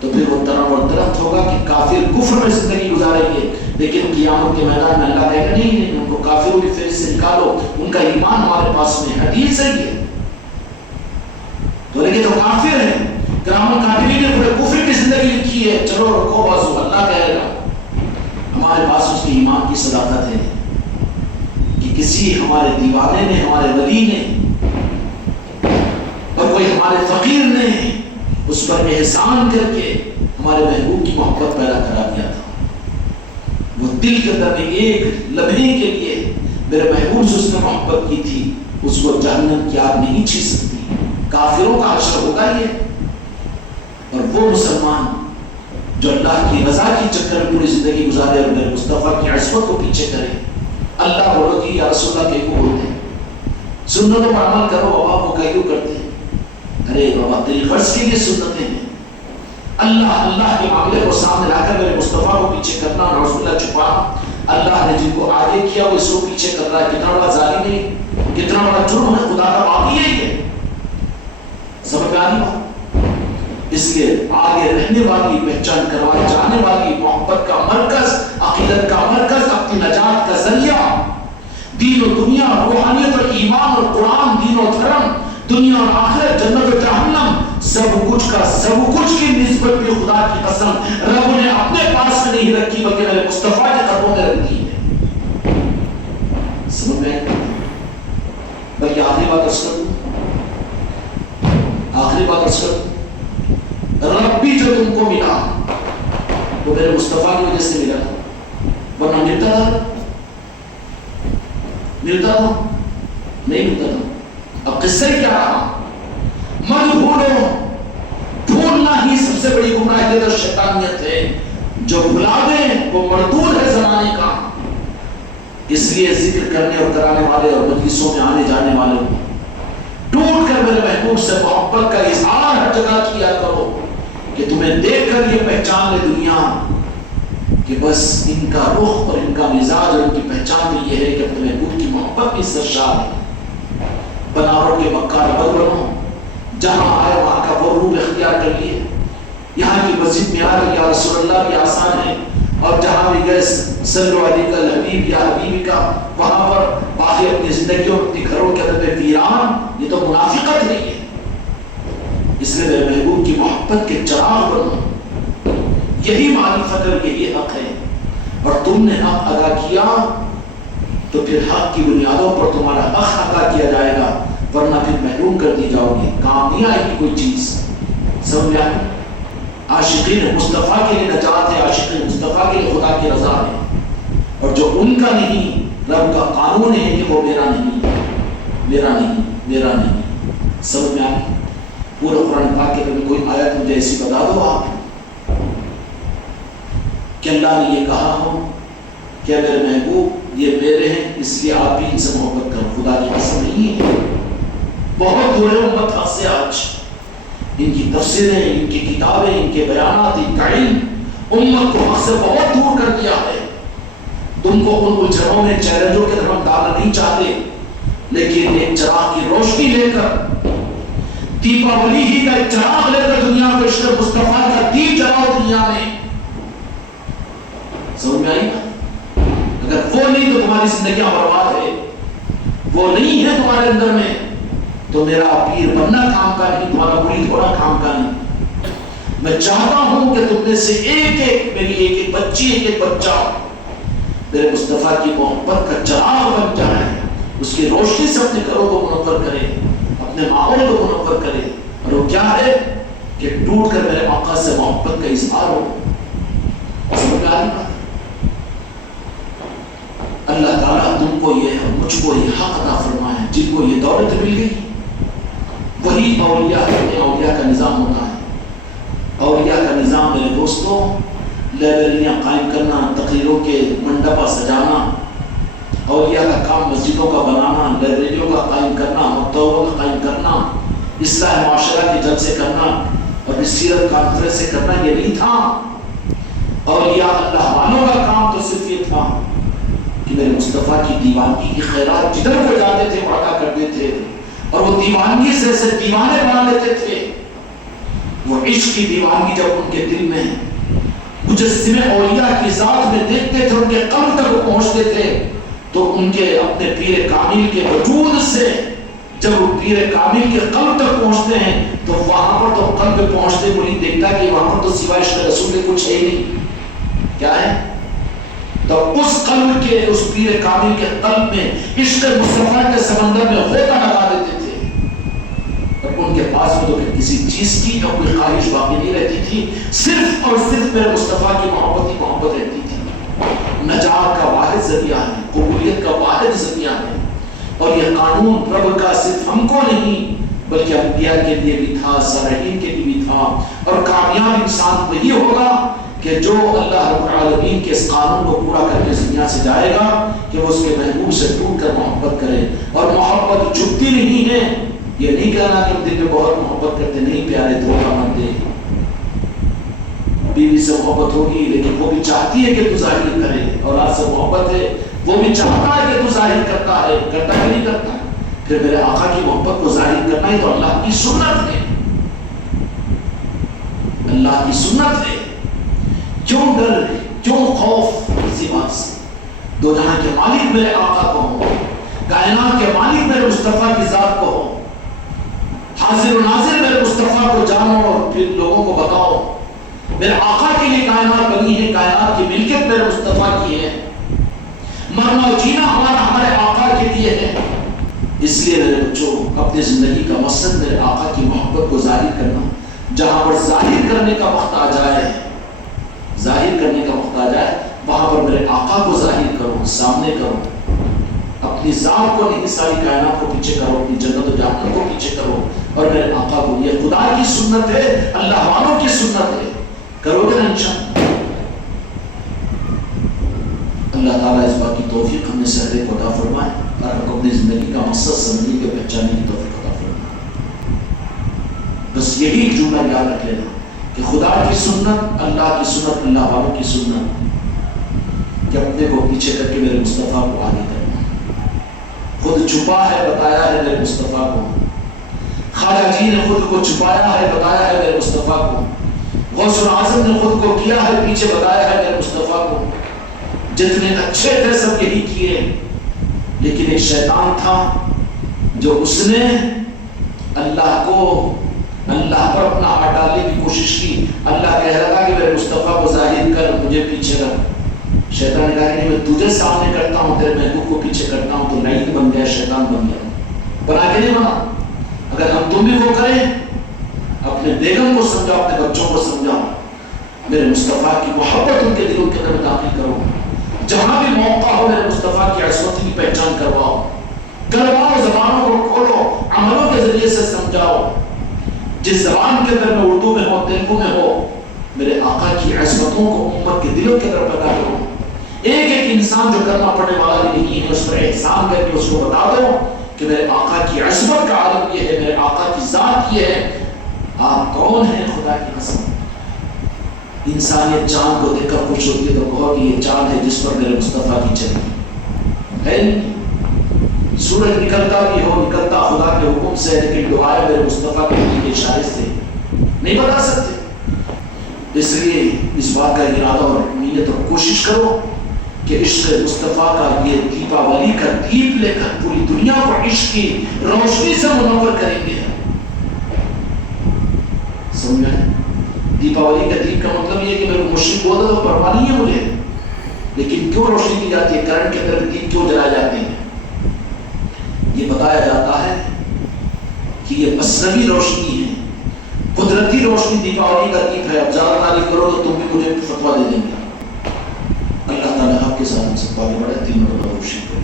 تو پھر وہ تنم اور درخت ہوگا کہ کافر کفر میں زندگی گزاریں گے، لیکن قیامت کے میدان میں اللہ کہے گا نہیں، ان کو کافروں کی فہرست سے نکالو، ان کا ایمان ہمارے پاس میں حدیث ہے یہ تو، لیکن تو کافر ہیں، کرام الکاتبین نے پورے کفر کی زندگی لکھی ہے، چلو رکھو بازو، اللہ کہے گا ہمارے پاس اس کی ایمان کی صداقت ہے کہ کسی ہمارے دیوانے نے، ہمارے ولی نے اور کوئی ہمارے فقیر نے اس پر احسان کر کے ہمارے محبوب کی محبت پیدا کرا دیا تھا۔ وہ دل کے اندر میں ایک لمحے کے لیے میرے محبوب سے اس نے محبت کی تھی، اس کو جہنم کی آگ نہیں چھین سکتی۔ کافروں کا حشر ہوگا یہ، اور وہ مسلمان جو اللہ کی رضا کی چکر میں پوری زندگی گزارے اور میرے مصطفیٰ کی عصمت کو پیچھے کرے۔ اللہ بولو کہ یا رسول اللہ کیوں بولتے ہیں؟ سنتوں پر عمل کرو، بابا وہ کیوں کرتے ہیں؟ ارے بابا تیری غرض کے لیے سنتیں ہیں۔ اللہ کے معاملے کو سامنے لا کر میرے مصطفیٰ کو پیچھے کرنا، نعوذ باللہ چھپا، اللہ نے جن کو آگے کیا وہ اس کو پیچھے کر رہا ہے۔ کتنا بڑا ظالم ہے، کتنا بڑا جرم ہے، خدا کا باقی ہے یہ۔ سمجھ میں آ رہی بات؟ اس لیے آگے رہنے والی، پہچان کروائے جانے والی محبت کا مرکز، عقیدت کا مرکز، اپنی نجات کا ذریعہ، دین و دنیا، روحانیت اور ایمان اور قرآن، دین و دھرم، دنیا اور آخرت، جنت و جہنم، سب کچھ کی نسبت بھی خدا کی قسم رب نے اپنے پاس میں نہیں رکھی بلکہ میرے مصطفیٰ کے قدموں میں رکھ دی ہے۔ سمجھ میں بلکہ آخری بات عرض کر دوں، رب بھی جو تم کو ملا وہ میرے مصطفیٰ کی وجہ سے ملا، ورنہ ملتا تھا نہیں ملتا تھا۔ اب قصہ کیا رہا؟ مت بھولو، بھولنا ہی سب سے بڑی گمراہی اور شیطانیت ہے۔ جو بھلا دیں وہ مردود ہے زمانے کا۔ اس لیے ذکر کرنے اور کرانے والے اور مجلسوں میں آنے جانے والے ٹوٹ کر میرے محبوب سے محبت کا اظہار ہر جگہ کیا کرو کہ تمہیں دیکھ کر یہ پہچان لے دنیا کہ بس ان کا رخ اور ان کا مزاج اور ان کی پہچان تو یہ ہے کہ اپنے محبوب کی محبت بھی سرشار ہے۔ بناوٹ کے مکہ ربط بنو، جہاں آئے وہاں کا وہ روح اختیار کر لیے۔ یہاں کی مسجد میں آ کر یا رسول اللہ بھی آسان ہے، اور جہاں بھی گئے صلو علیک الحبیب یا حبیبی کا، وہاں پر باقی اپنی زندگیوں اپنی گھروں کے اندر ویران، یہ تو منافقت نہیں ہے۔ اس لیے میرے محبوب کی محبت کے چراغ بنو، یہی معرفت اور یہی حق ہے، اور تم نے حق ادا کیا تو پھر حق کی بنیادوں پر تمہارا حق ادا کیا جائے گا، ورنہ پھر محروم کر دی جاؤ گے، کام نہیں آئے گی کوئی چیز. سمجھ آئے؟ عاشقین مصطفیٰ کے لیے نجات ہے، عاشقین مصطفیٰ کے لیے خدا کی رضا ہے، اور جو ان کا نہیں، رب کا قانون ہے کہ وہ میرا نہیں، میرا نہیں، میرا نہیں. سمجھ میں آئے؟ پورا قرآن پاک کے میں کوئی آیت مجھے ایسی بتا دو آپ کہ اللہ نے یہ کہا ہو کہ میرے محبوب یہ میرے ہیں اس لیے آپ بھی ان سے محبت کرو. خدا کی قسم نہیں ہے. بہت دور ہے امت حق سے آج. ان کی تفسیریں، ان کی کتابیں، ان کے بیانات، ان کا علم امت کو حق سے بہت دور کر دیا ہے. تم کو ان الجھنوں میں چیلنجوں کے طرف ڈالنا نہیں چاہتے، لیکن ایک چراغ کی روشنی لے کر، دیپاولی ہی کا ایک چراغ لے کر دنیا کو عشق مصطفیٰ کا دیپ جلاؤ دنیا میں. سمجھ میں آئی نا؟ اگر وہ نہیں تو تمہاری زندگیاں برباد ہے. وہ نہیں ہے تمہارے اندر میں تو میرا پیر بننا کام کا نہیں، تمہارا مرید ہونا کام کا نہیں. میں چاہتا ہوں کہ تم میں سے ایک ایک، میری ایک ایک بچی، ایک ایک بچہ میرے مصطفیٰ کی محبت کا چراغ بن جائے، اس کی روشنی سے اپنے گھروں کو منور کرے، اپنے ماحول کو منور کرے. اور وہ کیا ہے کہ ٹوٹ کر میرے آقا سے محبت کا اظہار ہو. سمجھ میں آ رہی بات؟ اللہ تعالیٰ تم کو یہ، مجھ کو یہ حق عطا فرمائے. جن کو یہ دولت مل گئی وہی اولیاء ہیں. اولیاء کا نظام ہوتا ہے. اولیاء کا نظام میرے دوستوں، لائبریریاں قائم کرنا، تقریروں کے منڈپا سجانا، اولیاء کا کام مسجدوں کا بنانا، لائبریریوں کا قائم کرنا، مکتبوں کا قائم کرنا، اصلاح معاشرہ کے جلسے کرنا اور سیرت کانفرنس سے کرنا یہ نہیں تھا. اولیاء اللہ والوں کا کام تو صرف یہ تھا کہ میرے مصطفیٰ کی دیوانگی کی خیرات جدھر کو جاتے تھے وہ عطا کرتے تھے، اور وہ دیوانگی سے ایسے دیوانے بنا لیتے تھے. وہ عشق کی دیوانگی جب ان کے دل میں مجسمے اولیاء کی ذات میں دیکھتے تھے، ان کے قلب تک وہ پہنچتے تھے، تو ان کے اپنے پیر کامل کے وجود سے جب وہ پیر کامل کے قلب تک پہنچتے ہیں تو وہاں پر تو قلب پہ پہنچتے مرید دیکھتا کہ وہاں پر تو سوائے عشق رسول کے کچھ ہے ہی نہیں. کیا ہے؟ تو اس قلب کے، اس پیر کامل کے قلب میں عشق مصطفیٰ کے سمندر میں غوطہ لگا دیتے تھے، اور ان کے پاس میں تو پھر کسی چیز کی اور کوئی خواہش باقی نہیں رہتی تھی، صرف اور صرف میرے مصطفیٰ کی محبت ہی محبت رہتی تھی. نجات کا واحد ذریعہ ہے، قبولیت کا واحد ذریعہ ہے. اور یہ قانون رب کا صرف ہم کو نہیں بلکہ انبیاء کے لیے بھی تھا، صالحین کے لیے بھی تھا. اور کامیاب انسان وہی ہوگا کہ جو اللہ رب العالمین کے اس قانون کو پورا کر کے اس دنیا سے جائے گا کہ وہ اس کے محبوب سے ٹوٹ کر محبت کرے. اور محبت چھپتی نہیں ہے. یہ نہیں کہنا کہ ہم دل میں بہت محبت کرتے، نہیں پیارے دھوکہ مت دے. بیوی سے محبت ہوگی لیکن وہ بھی چاہتی ہے کہ تو ظاہر کرے. اولاد سے محبت ہے، وہ بھی چاہتا ہے کہ تو ظاہر کرتا ہے، کرتا ہے نہیں کرتا. پھر میرے آقا کی محبت کو ظاہر کرنا ہی تو اللہ کی سنت ہے. اللہ کی سنت ہے. کیوں ڈر، کیوں خوف کسی بات سے؟ دو جہاں کے مالک میرے آقا کو ہو، کائنات کے مالک میرے مصطفیٰ کی ذات کو ہو. حاضر و ناظر میرے مصطفیٰ کو جانو اور پھر لوگوں کو بتاؤ. میرے آقا کے لیے کائنات بنی ہے، کائنات کی ملکت میرے مصطفیٰ کی ہے. مرنا و جینا ہمارے آقا کے لیے ہے. اس لیے میرے بچوں، اپنی زندگی کا مقصد میرے آقا کی محبت کو ظاہر کرنا. جہاں پر ظاہر کرنے کا وقت آ جائے، ظاہر کرنے کا وقت آ جائے، وہاں پر میرے آقا کو ظاہر کرو، سامنے کرو. اپنی ذات کو نہیں، ساری کائنات کو پیچھے کرو، اپنی جنت و جہنم کو پیچھے کرو اور میرے آقا کو. یہ خدا کی سنت ہے، اللہ والوں کی سنت ہے. کرو گے نا انشاءاللہ؟ اللہ تعالیٰ اس بات کی توفیق ہم نے سے ہر ایک کو عطا فرمائے اور ہم کو اپنی زندگی کا مقصد سمجھنے کے پہچاننے کی توفیق عطا فرمائے. بس یہی ایک جملہ یاد رکھ لینا کہ خدا کی سنت، اللہ کی سنت، اللہ والوں کی سنت، کہ اپنے کو پیچھے کر کے میرے مصطفیٰ کو آگے کرنا. خود چھپا ہے، بتایا ہے میرے مصطفیٰ کو. خواجہ جی نے خود کو چھپایا ہے، بتایا ہے میرے مصطفیٰ کو. غوث العظم نے خود کو کیا ہے پیچھے، بتایا ہے میرے مصطفیٰ کو. جتنے اچھے تھے سب یہی کیے، لیکن ایک شیطان تھا جو اس نے اللہ کو اللہ پر اپنا ہاتھ ڈالنے کی کوشش کی. اللہ کہہ رہا تھا کہ میرے مصطفیٰ کو ظاہر کر, مجھے پیچھے رکھ. شیطان نے کہا کہ میں تجھے سامنے کرتا ہوں, تیرے محبوب کو پیچھے کرتا ہوں. تو نہیں بن گیا, شیطان بن گیا. بنا کے نہیں بنا. اگر ہم تم بھی وہ کریں, اپنے بیگم کو سمجھاؤ, اپنے بچوں کو سمجھاؤ, میرے مصطفیٰ کی محبت ان کے دلوں کے اندر داخل کرو. جہاں بھی موقع ہو میرے مصطفیٰ کی عصمت کی پہچان کرواؤ. زبانوں کو کھولو, عملوں کے ذریعے سے سمجھاؤ. جس زبان کے اندر میں اردو میں ہو, تیلگو میں ہو, میرے آقا کی عصمتوں کو امت کے دلوں کے اندر پیدا کرو. ایک ایک انسان جو کرنا پڑنے والا بھی نہیں ہے, اس پر احسان کر کے اس کو بتا دو کہ میرے آقا کی عصمت کا عالم یہ ہے, میرے آقا کی ذات یہ ہے. آپ کون ہیں؟ خدا کی قسم. انسانیت چاند کو دیکھ کر خوش ہوتی ہے تو کہو کہ یہ چاند ہے جس پر میرے مصطفیٰ کی چلی ہے. سورج نکلتا بھی ہو, نکلتا خدا کے حکم سے, لیکن دعائیں میرے مصطفیٰ کے اشارے سے نہیں بتا سکتے. اس لیے اس بات کا ارادہ اور نیت اور کوشش کرو کہ عشق مصطفیٰ کا یہ دیپاولی کا دیپ لے کر پوری دنیا کو عشق کی روشنی سے منور کریں گے. سمجھا؟ دیپاولی کا دیپ کا مطلب یہ ہے کہ میرے مشرق بولے تو پرواہ نہیں ہے مجھے, لیکن کیوں روشنی دی جاتی ہے, کرنٹ کے اندر دیپ کیوں جلائے جاتے ہیں, یہ بتایا جاتا ہے کہ یہ مصنوعی روشنی ہے, قدرتی روشنی دیپاولی کا دیپ ہے. اب زیادہ تعریف کرو تو تم بھی مجھے فتویٰ دے دیں گے. اللہ تعالیٰ آپ کے ساتھ ہم سب کو آگے بڑھے. تین مرتبہ کوشش کریں.